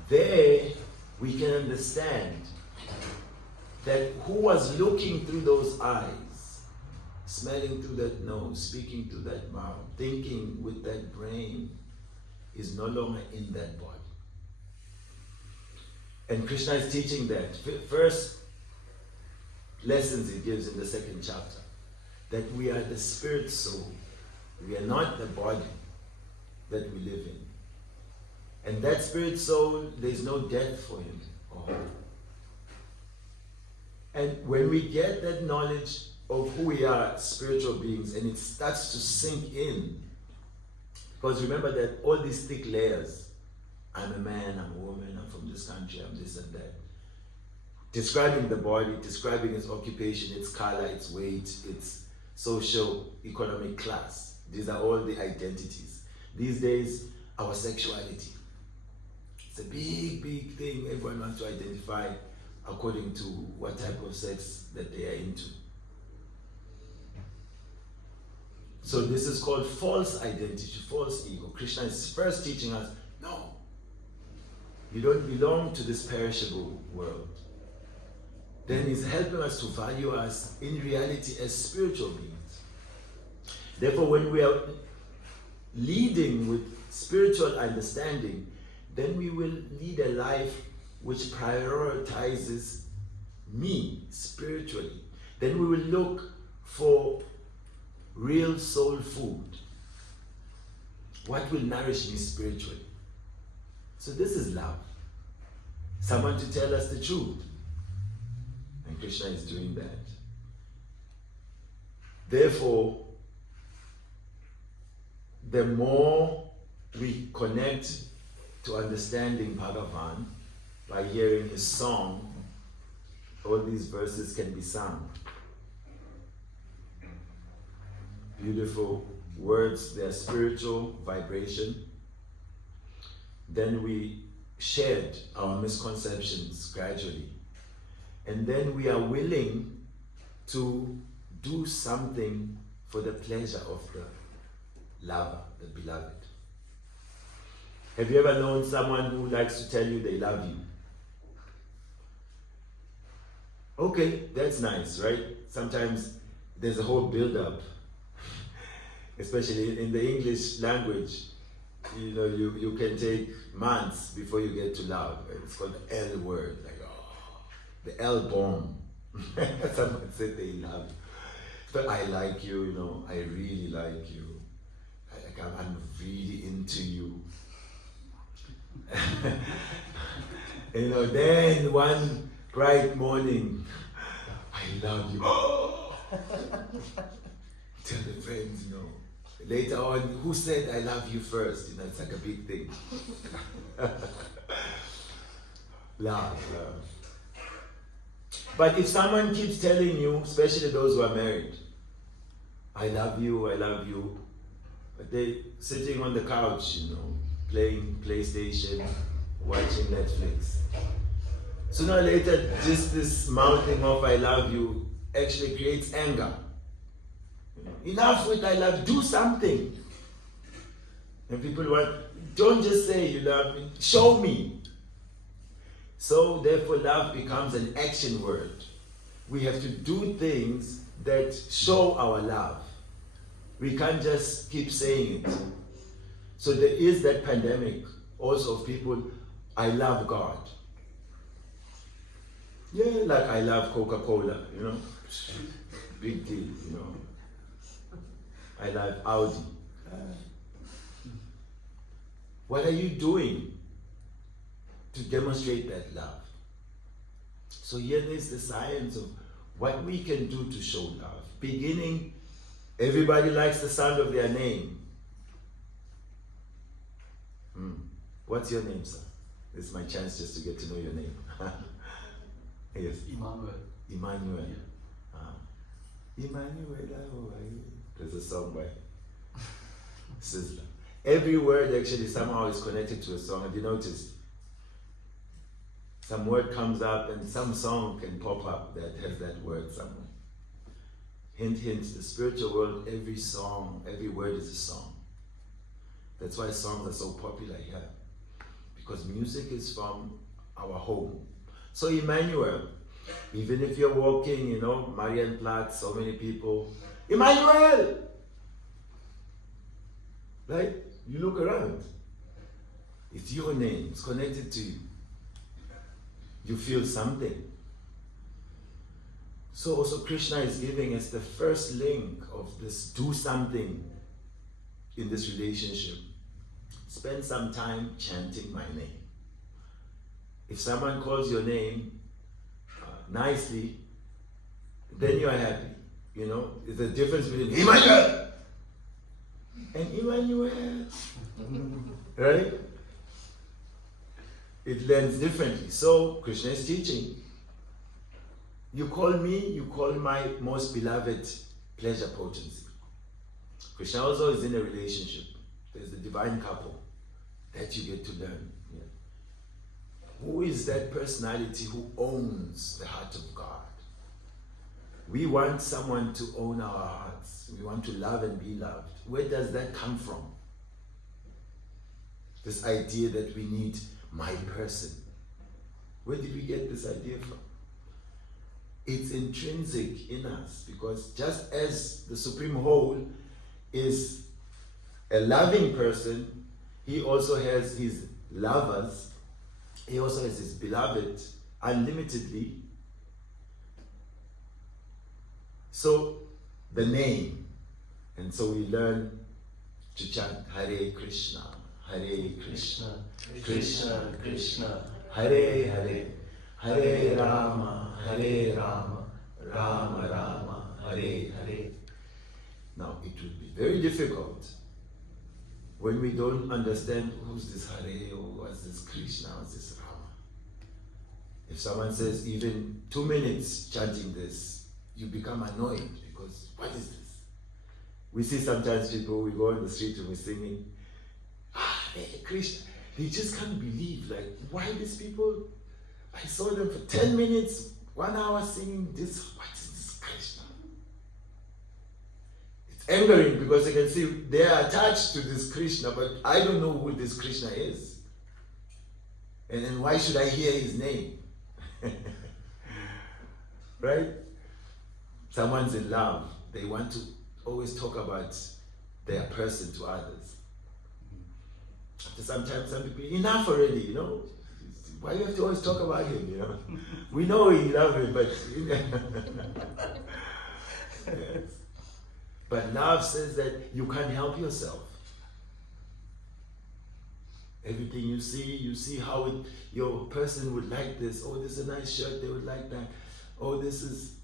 There we can understand that who was looking through those eyes, smelling through that nose, speaking through that mouth, thinking with that brain, is no longer in that body. And Krishna is teaching that. First lessons he gives in the second chapter, that we are the spirit soul. We are not the body that we live in. And that spirit soul, there's no death for him. And when we get that knowledge of who we are, spiritual beings, and it starts to sink in, because remember that all these thick layers, I'm a man, I'm a woman, I'm from this country, I'm this and that, describing the body, describing its occupation, its color, its weight, its social, economic class. These are all the identities. These days, our sexuality. It's a big thing. Everyone wants to identify according to what type of sex that they are into. So this is called false identity, false ego. Krishna is first teaching us, no, you don't belong to this perishable world. Then he's helping us to value us in reality as spiritual beings. Therefore, when we are leading with spiritual understanding, then we will lead a life which prioritizes me spiritually. Then we will look for real soul food. What will nourish me spiritually? So this is love. Someone to tell us the truth. And Krishna is doing that. Therefore, the more we connect to understanding Bhagavan by hearing his song, all these verses can be sung. Beautiful words, they are spiritual vibration. Then we shed our misconceptions gradually. And then we are willing to do something for the pleasure of the lover, the beloved. Have you ever known someone who likes to tell you they love you? Okay, that's nice, right? Sometimes there's a whole build-up, especially in the English language. You know, you can take months before you get to love. It's called the L word, like, oh, the L bomb. Someone said they love you. But I like you, you know, I really like you. I'm really into you. You know, then one bright morning, I love you. Oh! Tell the friends, you know. Later on, who said I love you first? You know, it's like a big thing. Love. But if someone keeps telling you, especially those who are married, I love you, but they're sitting on the couch, you know, playing PlayStation, watching Netflix. Sooner or later, just this mouthing of I love you actually creates anger. Enough with I love, do something. And people want, don't just say you love me, show me. So therefore love becomes an action word. We have to do things that show our love. We can't just keep saying it. So there is that pandemic also of people, I love God. Yeah, like I love Coca-Cola, big deal, I love Audi. What are you doing to demonstrate that love? So here is the science of what we can do to show love. Beginning, everybody likes the sound of their name. What's your name, sir? This is my chance just to get to know your name. Yes. Emmanuel. Emmanuel. Yeah. Emmanuel, how are you? There's a song by Sizzler. Every word actually somehow is connected to a song. Have you noticed? Some word comes up and some song can pop up that has that word somewhere. Hint, hint, the spiritual world, every song, every word is a song. That's why songs are so popular here. Because music is from our home. So Emmanuel, even if you're walking, Marienplatz, so many people, Emmanuel! Right? You look around. It's your name. It's connected to you. You feel something. So also Krishna is giving us the first link of this do something in this relationship. Spend some time chanting my name. If someone calls your name nicely, then you are happy. There's a difference between Emmanuel and Emmanuel. Right? It lands differently. So Krishna is teaching. You call me, you call my most beloved pleasure potency. Krishna also is in a relationship. There's the divine couple that you get to learn. Yeah. Who is that personality who owns the heart of God? We want someone to own our hearts. We want to love and be loved. Where does that come from? This idea that we need my person. Where did we get this idea from? It's intrinsic in us, because just as the Supreme Whole is a loving person, he also has his lovers, he also has his beloved unlimitedly. So the name, and so we learn to chant Hare Krishna, Hare Krishna, Krishna Krishna, Hare Hare, Hare Rama, Hare Rama, Rama Rama, Hare Hare. Now it would be very difficult when we don't understand who's this Hare, or what's this Krishna, what's this Rama. If someone says even 2 minutes chanting this, you become annoyed, because what is this? We see sometimes people, we go on the street and we're singing, Hare Krishna. They just can't believe, why these people, I saw them for 10 minutes, 1 hour singing this, what is this Krishna? It's angering, because they can see they are attached to this Krishna, but I don't know who this Krishna is. And then why should I hear his name? Right? Someone's in love, they want to always talk about their person to others. After sometimes some people, enough already, Why do you have to always talk about him, We know you love him, but yes. But love says that you can't help yourself. Everything you see how your person would like this. Oh, this is a nice shirt, they would like that. Oh, this is...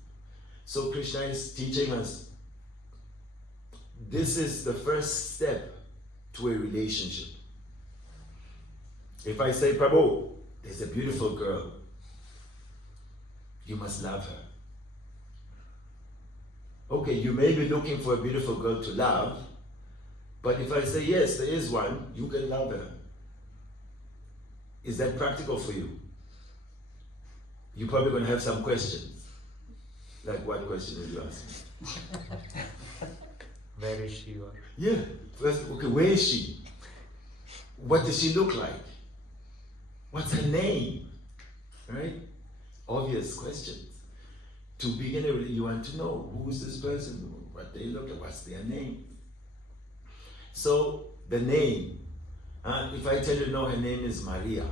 So Krishna is teaching us, this is the first step to a relationship. If I say, Prabhu, there's a beautiful girl, you must love her. Okay, you may be looking for a beautiful girl to love, but if I say, yes, there is one, you can love her. Is that practical for you? you're probably going to have some questions. Like what question will you ask me? Where is she or? Yeah. First, okay, where is she? What does she look like? What's her name? Right? Obvious questions. To begin with, you want to know who is this person, what they look like, what's their name. So the name, if I tell you no, her name is Maria.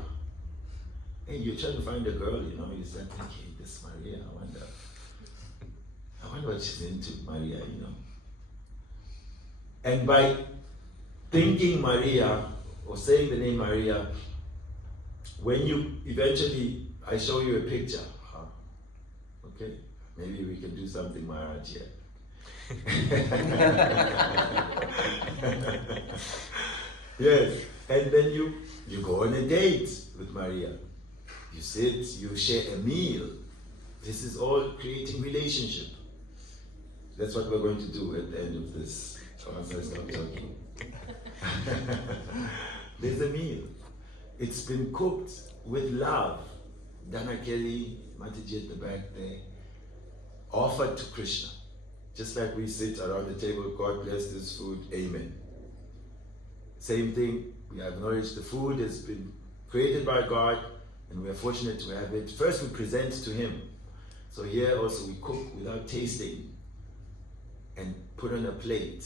Hey, you're trying to find a girl, you start thinking, this Maria, I wonder what she's into, Maria, And by thinking Maria, or saying the name Maria, when you eventually, I show you a picture, okay? Maybe we can do something Maharaj here. Yes, and then you go on a date with Maria. You sit, you share a meal. This is all creating relationship. That's what we're going to do at the end of this, once I stop talking. There's a meal. It's been cooked with love. Dana Kelly, Matiji at the back there, offered to Krishna. Just like we sit around the table, God bless this food, amen. Same thing, we acknowledge the food has been created by God and we are fortunate to have it. First we present to Him. So here also we cook without tasting and put on a plate.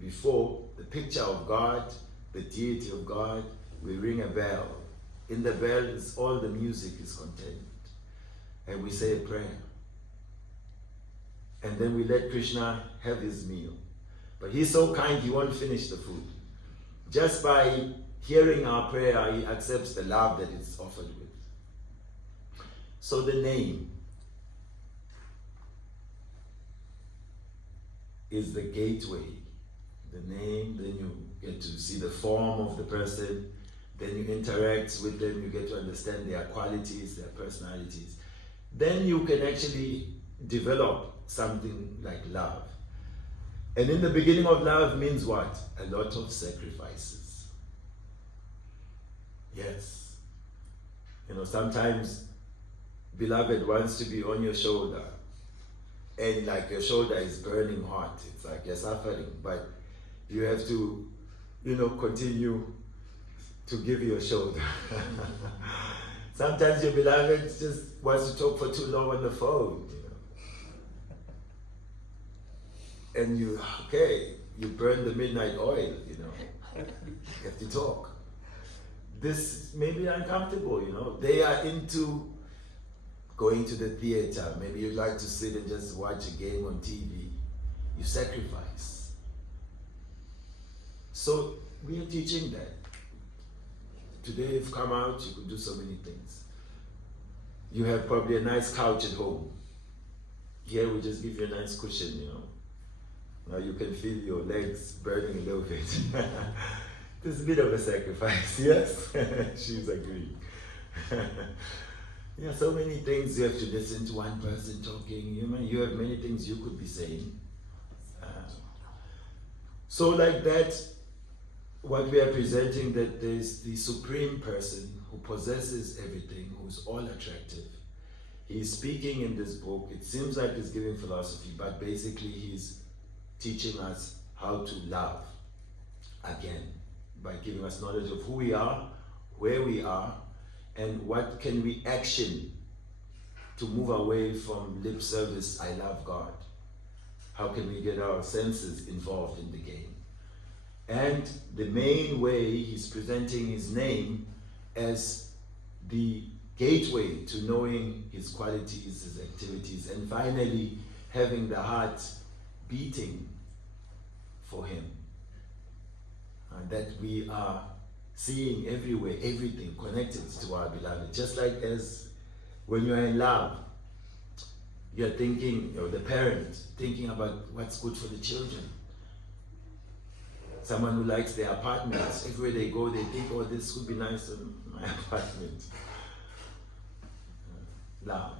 Before the picture of God, the deity of God, we ring a bell. In the bell is all the music is contained. And we say a prayer. And then we let Krishna have his meal. But he's so kind, he won't finish the food. Just by hearing our prayer, he accepts the love that it's offered with. So the name is the gateway. The name, then you get to see the form of the person, then you interact with them, you get to understand their qualities, their personalities. Then you can actually develop something like love. And in the beginning of love means what? A lot of sacrifices. Yes. Sometimes beloved wants to be on your shoulder and like your shoulder is burning hot. It's like you're suffering, but you have to, continue to give your shoulder. Sometimes your beloved just wants to talk for too long on the phone, And you burn the midnight oil, You have to talk. This may be uncomfortable, They are into going to the theater. Maybe you'd like to sit and just watch a game on TV. You sacrifice. So we are teaching that. Today you've come out, you could do so many things. You have probably a nice couch at home. Here we just give you a nice cushion, Now you can feel your legs burning a little bit. It's a bit of a sacrifice, yes? She's agreeing. So many things you have to listen to one person talking. You have many things you could be saying. So like that, what we are presenting, that there's the supreme person who possesses everything, who's all attractive. He's speaking in this book. It seems like he's giving philosophy, but basically he's teaching us how to love again by giving us knowledge of who we are, where we are, and what can we action to move away from lip service, I love God. How can we get our senses involved in the game? And the main way he's presenting his name as the gateway to knowing his qualities, his activities, and finally having the heart beating for him. That we are seeing everywhere, everything connected to our beloved. Just like as when you're in love, you're thinking, the parent, thinking about what's good for the children. Someone who likes their apartments, everywhere they go, they think, this would be nice in my apartment. Love.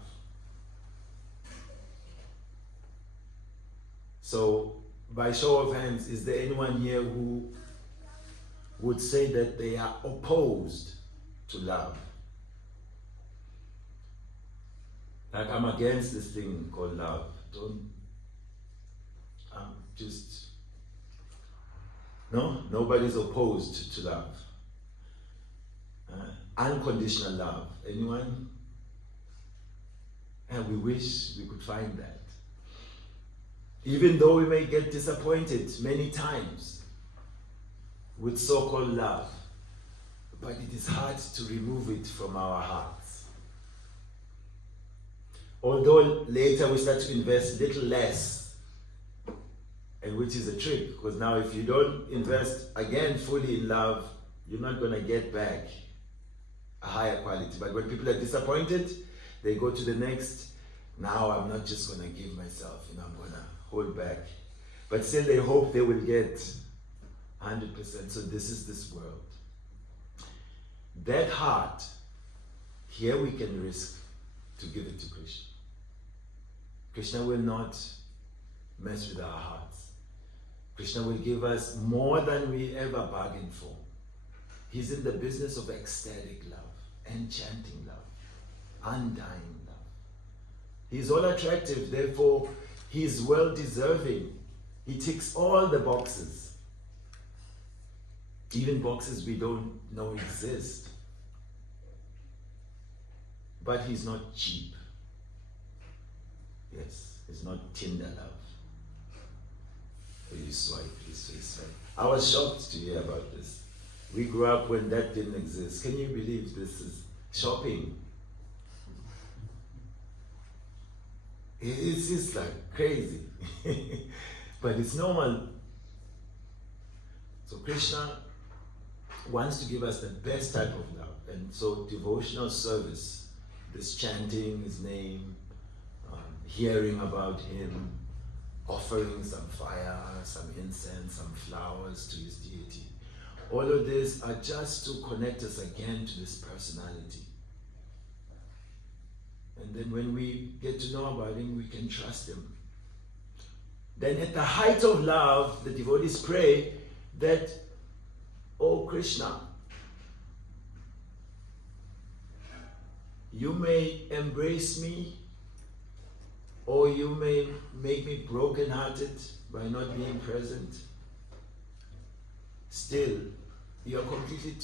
So, by show of hands, is there anyone here who would say that they are opposed to love? Like, I'm against this thing called love. Nobody's opposed to love. Unconditional love. Anyone? And we wish we could find that. Even though we may get disappointed many times with so-called love, but it is hard to remove it from our hearts. Although later we start to invest little less, and which is a trick, because now if you don't invest again fully in love, you're not going to get back a higher quality. But when people are disappointed, they go to the next. Now I'm not just going to give myself, I'm going to hold back. But still they hope they will get 100%. So this is this world. That heart, here we can risk to give it to Krishna. Krishna will not mess with our hearts. Krishna will give us more than we ever bargained for. He's in the business of ecstatic love, enchanting love, undying love. He's all attractive, therefore he's well deserving. He ticks all the boxes. Even boxes we don't know exist. But he's not cheap. Yes, it's not Tinder love. You swipe. I was shocked to hear about this. We grew up when that didn't exist. Can you believe this is shopping? It's just like crazy. But it's normal. So Krishna wants to give us the best type of love. And so devotional service, this chanting his name, hearing about him, offering some fire, some incense, some flowers to his deity. All of this are just to connect us again to this personality. And then when we get to know about him, we can trust him. Then at the height of love, the devotees pray that, "Oh Krishna, you may embrace me, or you may make me broken-hearted by not being present. Still, you are completely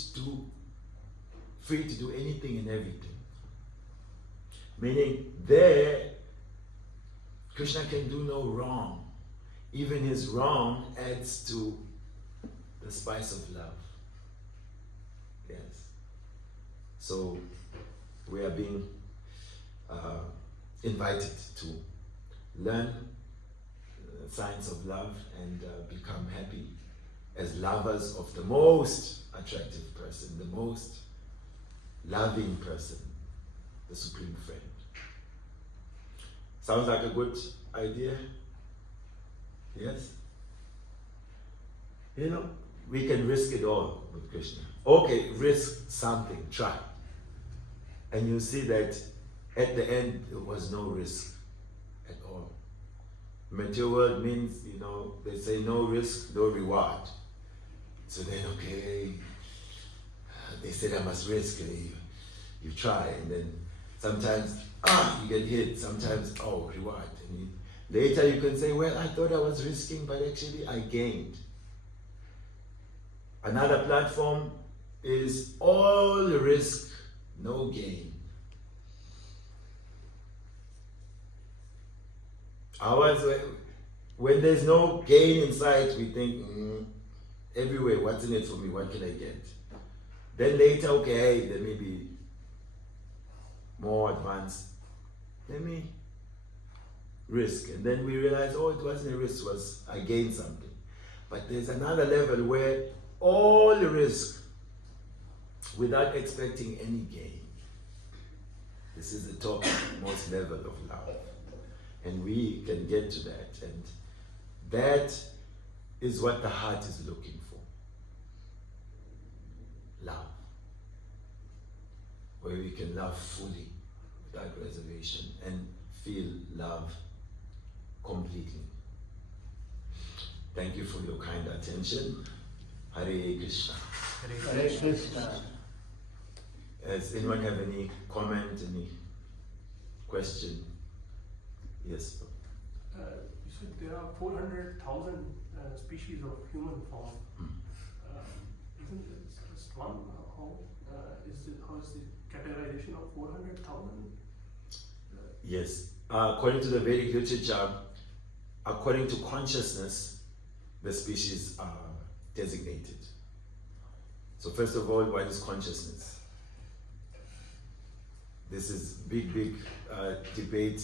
free to do anything and everything." Meaning there, Krishna can do no wrong. Even his wrong adds to the spice of love. Yes. So we are being invited to learn the science of love and become happy as lovers of the most attractive person, the most loving person, the supreme friend. Sounds like a good idea? Yes? We can risk it all with Krishna. Okay, risk something, try. And you see that at the end, there was no risk at all. Material world means, they say no risk, no reward. So then, okay, they said I must risk. You try, and then sometimes, you get hit. Sometimes, reward. And later you can say, well, I thought I was risking, but actually I gained. Another platform is all risk, no gain. Ours, when there's no gain in sight, we think, everywhere, what's in it for me? What can I get? Then later, okay, there may be more advanced. Let me risk. And then we realize, it wasn't a risk, I gained something. But there's another level where all the risk without expecting any gain. This is the topmost level of love. And we can get to that. And that is what the heart is looking for. Love. Where we can love fully, without reservation, and feel love completely. Thank you for your kind attention. Hare Krishna. Hare Krishna. Does anyone have any comment, any question. Yes. You said there are 400,000 species of human form. Isn't it just one? How is the categorization of 400,000? Yes. According to the Vedic literature, according to consciousness, the species are designated. So first of all, what is consciousness? This is big debate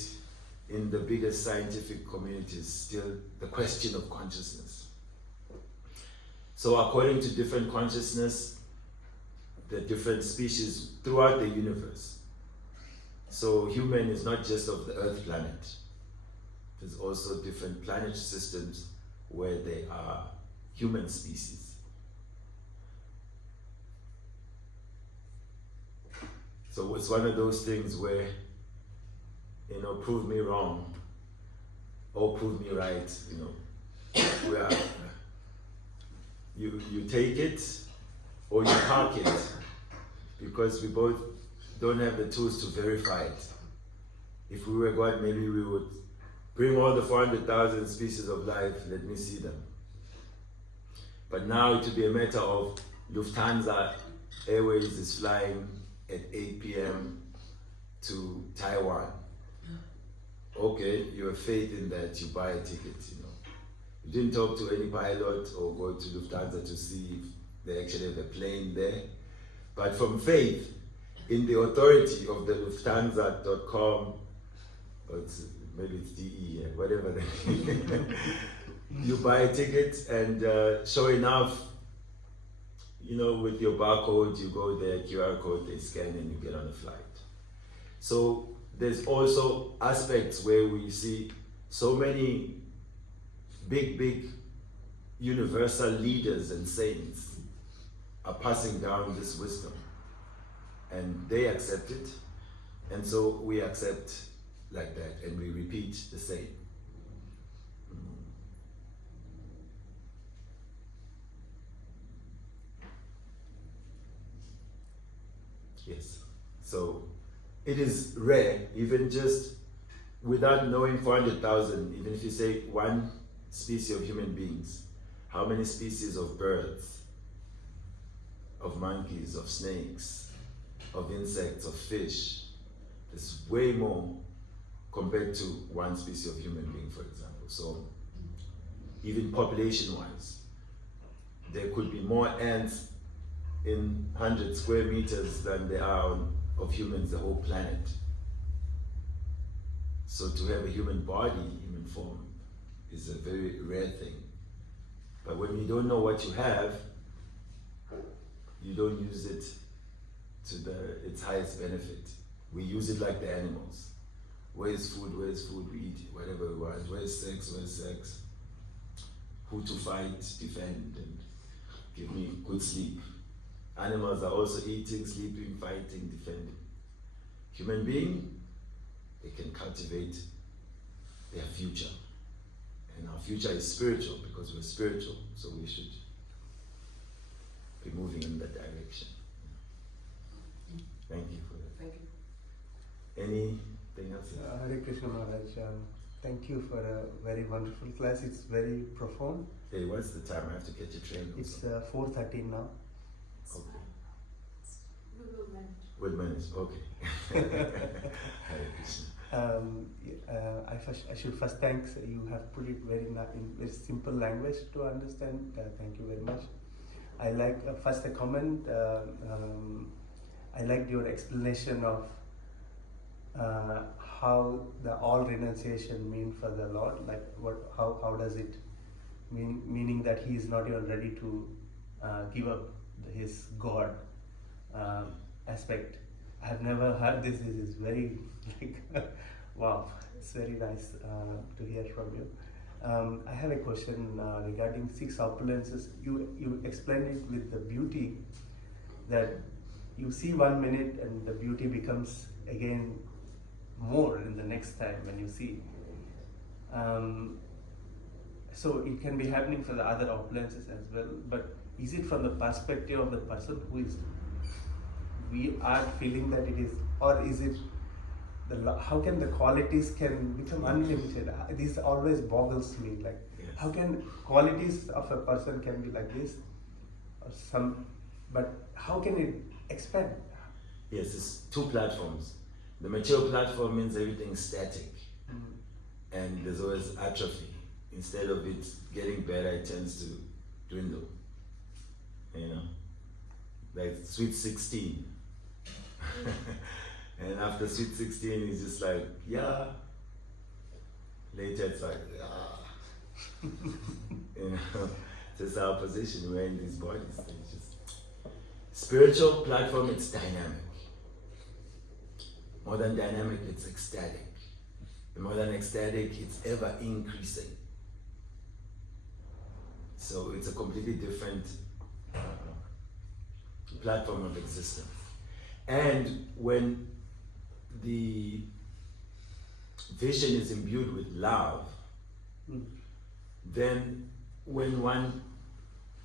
in the biggest scientific communities, still the question of consciousness. So according to different consciousness, the different species throughout the universe. So human is not just of the Earth planet. There's also different planet systems where there are human species. So it's one of those things where, prove me wrong or prove me right, where you take it or you park it, because we both don't have the tools to verify it. If we were God, maybe we would bring all the 400,000 species of life, let me see them. But now it would be a matter of Lufthansa Airways is flying at 8 p.m. to Taiwan. Okay, you have faith in that, you buy a ticket, You didn't talk to any pilot or go to Lufthansa to see if they actually have a plane there. But from faith in the authority of the Lufthansa.com, maybe it's DE, whatever, you buy a ticket and sure enough, with your barcode, you go there, QR code, they scan and you get on a flight. So there's also aspects where we see so many big universal leaders and saints are passing down this wisdom, and they accept it, and so we accept like that, and we repeat the same. Yes, so it is rare, even just without knowing 400,000, even if you say one species of human beings, how many species of birds, of monkeys, of snakes, of insects, of fish? There's way more compared to one species of human being, for example. So even population-wise, there could be more ants in 100 square meters than there are of humans, the whole planet. So to have a human body, human form, is a very rare thing. But when you don't know what you have, you don't use it to its highest benefit. We use it like the animals. Where's food? Where's food? We eat whatever we want. Where's sex? Where's sex? Who to fight, defend, and give me good sleep. Animals are also eating, sleeping, fighting, defending. Human being, they can cultivate their future. And our future is spiritual because we're spiritual, so we should be moving in that direction. Thank you for that. Thank you. Anything else? Hare Krishna Maharaj, thank you for a very wonderful class. It's very profound. Hey, what's the time? I have to catch a train. It's 4:13 now. Okay. We will manage. We'll manage. Okay. Hare Krishna. I should first thank you. Have put it in very simple language to understand. Thank you very much. I like first a comment. I liked your explanation of how the all renunciation mean for the Lord. Like how does it mean? Meaning that He is not even ready to give up His God aspect. I have never heard this. This is very wow. It's very nice to hear from you. I have a question regarding 6 opulences. You explained it with the beauty that you see 1 minute and the beauty becomes again more in the next time when you see. So it can be happening for the other opulences as well. But is it from the perspective of the person who is we are feeling that it is, or is it how can the qualities can become unlimited? This always boggles me. Like, Yes. how can qualities of a person can be like this, or some, but how can it expand? Yes, it's two platforms. The material platform means everything's static, and there's always atrophy. Instead of it getting better, it tends to dwindle. You know, like sweet 16. And after sweet 16, it's just like, yeah. Later, it's like, yeah. You know, this is our position. We're in these bodies. It's just spiritual platform. It's dynamic. More than dynamic, it's ecstatic. And more than ecstatic, it's ever increasing. So it's a completely different platform of existence. And when the vision is imbued with love, then when one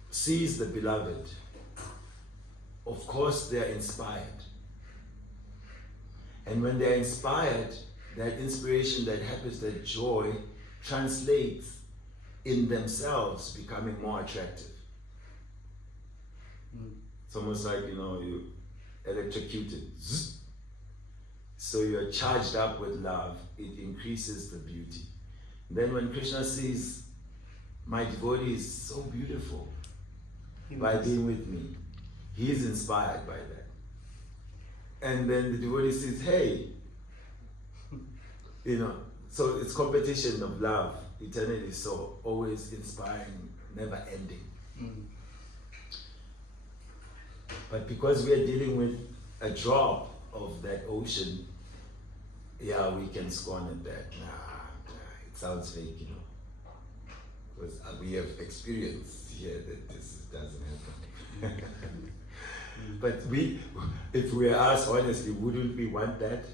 sees the beloved, of course they're inspired. And when they're inspired, that inspiration that happens, that joy, translates in themselves becoming more attractive. It's almost like, you know, you electrocuted. So you're charged up with love. It increases the beauty. Then when Krishna sees my devotee is so beautiful by being with me, he is inspired by that. And then the devotee says, hey, you know, so it's competition of love, eternity, so always inspiring, never ending. But because we are dealing with a drop of that ocean, yeah, we can scorn at that. Nah, it sounds fake, you know. Because we have experience here that this doesn't happen. But if we are asked honestly, wouldn't we want that?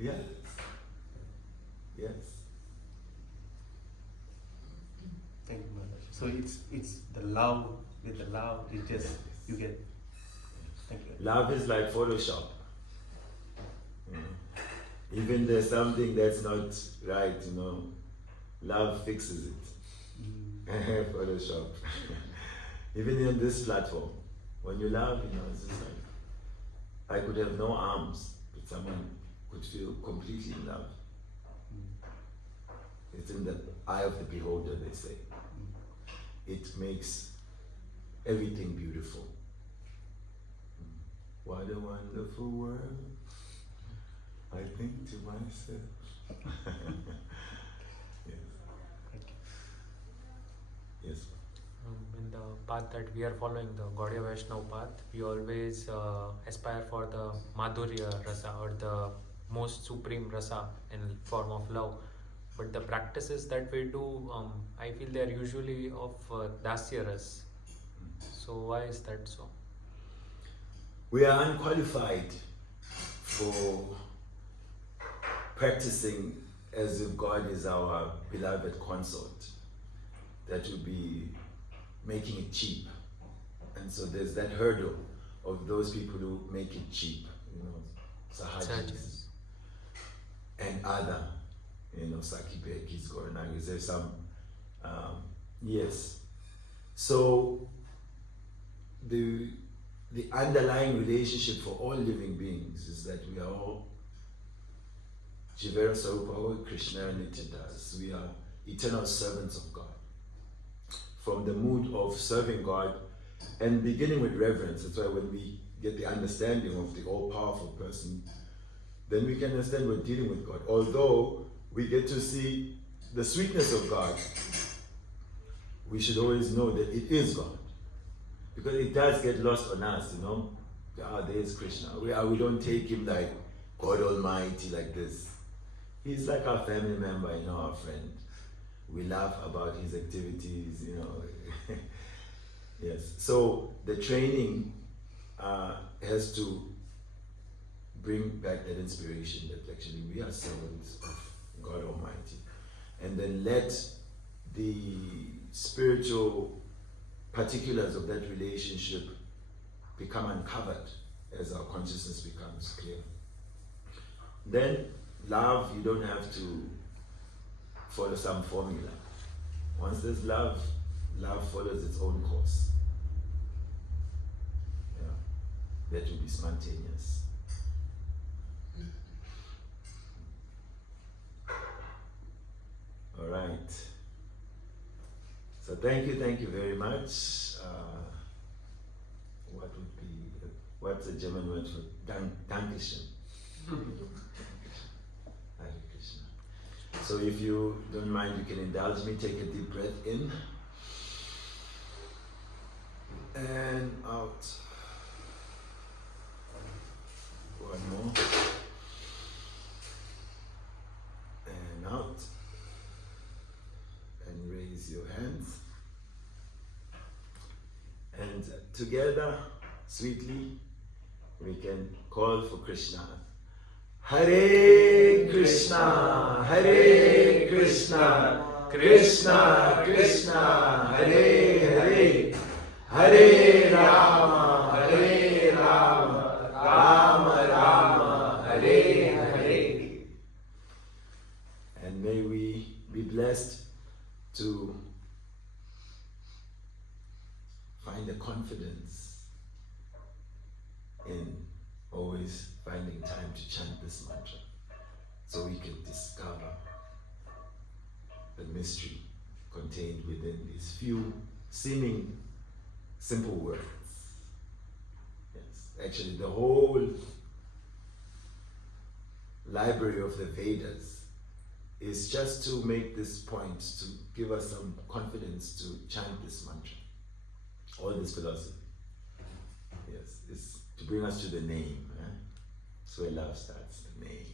Yes. Yes. Thank you, Maharaj. So it's the love with the love. It just you get. Thank you. Love is like Photoshop. Even there's something that's not right, you know, love fixes it. Photoshop. Even in this platform, when you love, you know, it's just like I could have no arms, but someone could feel completely in love. It's in the eye of the beholder, they say. It makes everything beautiful. What a wonderful world, I think to myself. Yes. Yes. In the path that we are following, the Gaudiya Vaishnava path, we always aspire for the Madhurya Rasa, or the most supreme Rasa in form of love. But the practices that we do, I feel they are usually of Dasya Ras. So why is that so? We are unqualified for practicing as if God is our beloved consort. That would be making it cheap. And so there's that hurdle of those people who make it cheap, you know, Sahajis and other, you know, Sakipekis, Gauranga. There's some, yes. So the underlying relationship for all living beings is that we are all Jivera Sarupa, Krishna Nityadas. We are eternal servants of God. From the mood of serving God and beginning with reverence. That's why when we get the understanding of the all-powerful person, then we can understand we're dealing with God. Although we get to see the sweetness of God, we should always know that it is God. Because it does get lost on us, you know. There's Krishna. We don't take him like God Almighty like this. He's like our family member, you know, our friend. We laugh about his activities, you know. Yes. So the training has to bring back that inspiration that actually we are servants of God Almighty. And then let the spiritual particulars of that relationship become uncovered as our consciousness becomes clear. then love, you don't have to follow some formula. Once there's love, love follows its own course. Yeah. That will be spontaneous. All right. So thank you very much. What's a German word for Dankeschön? Hare Krishna. So if you don't mind, you can indulge me. Take a deep breath in and out. One more. And out. And raise your hands. And together, sweetly, we can call for Krishna. Hare Krishna, Hare Krishna, Krishna Krishna, Hare Hare, Hare Rama, Hare Rama, Rama Rama, Hare Hare. And may we be blessed to find the confidence in always finding time to chant this mantra, so we can discover the mystery contained within these few seeming simple words. Yes, actually the whole library of the Vedas is just to make this point, to give us some confidence to chant this mantra. All this philosophy, yes, is to bring us to the name. So where love starts, the name.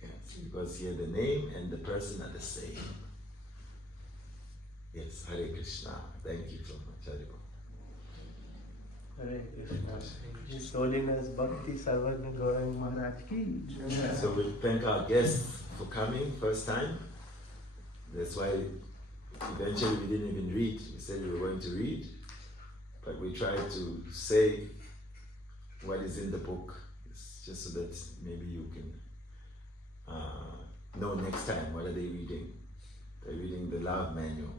Yes, because here the name and the person are the same. Yes, Hare Krishna. Thank you so much, Haribo. Hare Krishna. His Holiness Bhakti Sarvajna Gauranga Maharaj ki. So we thank our guests for coming first time. That's why eventually we didn't even read. We said we were going to read, but we tried to say what is in the book. It's just so that maybe you can know next time what are they reading. They're reading the love manual.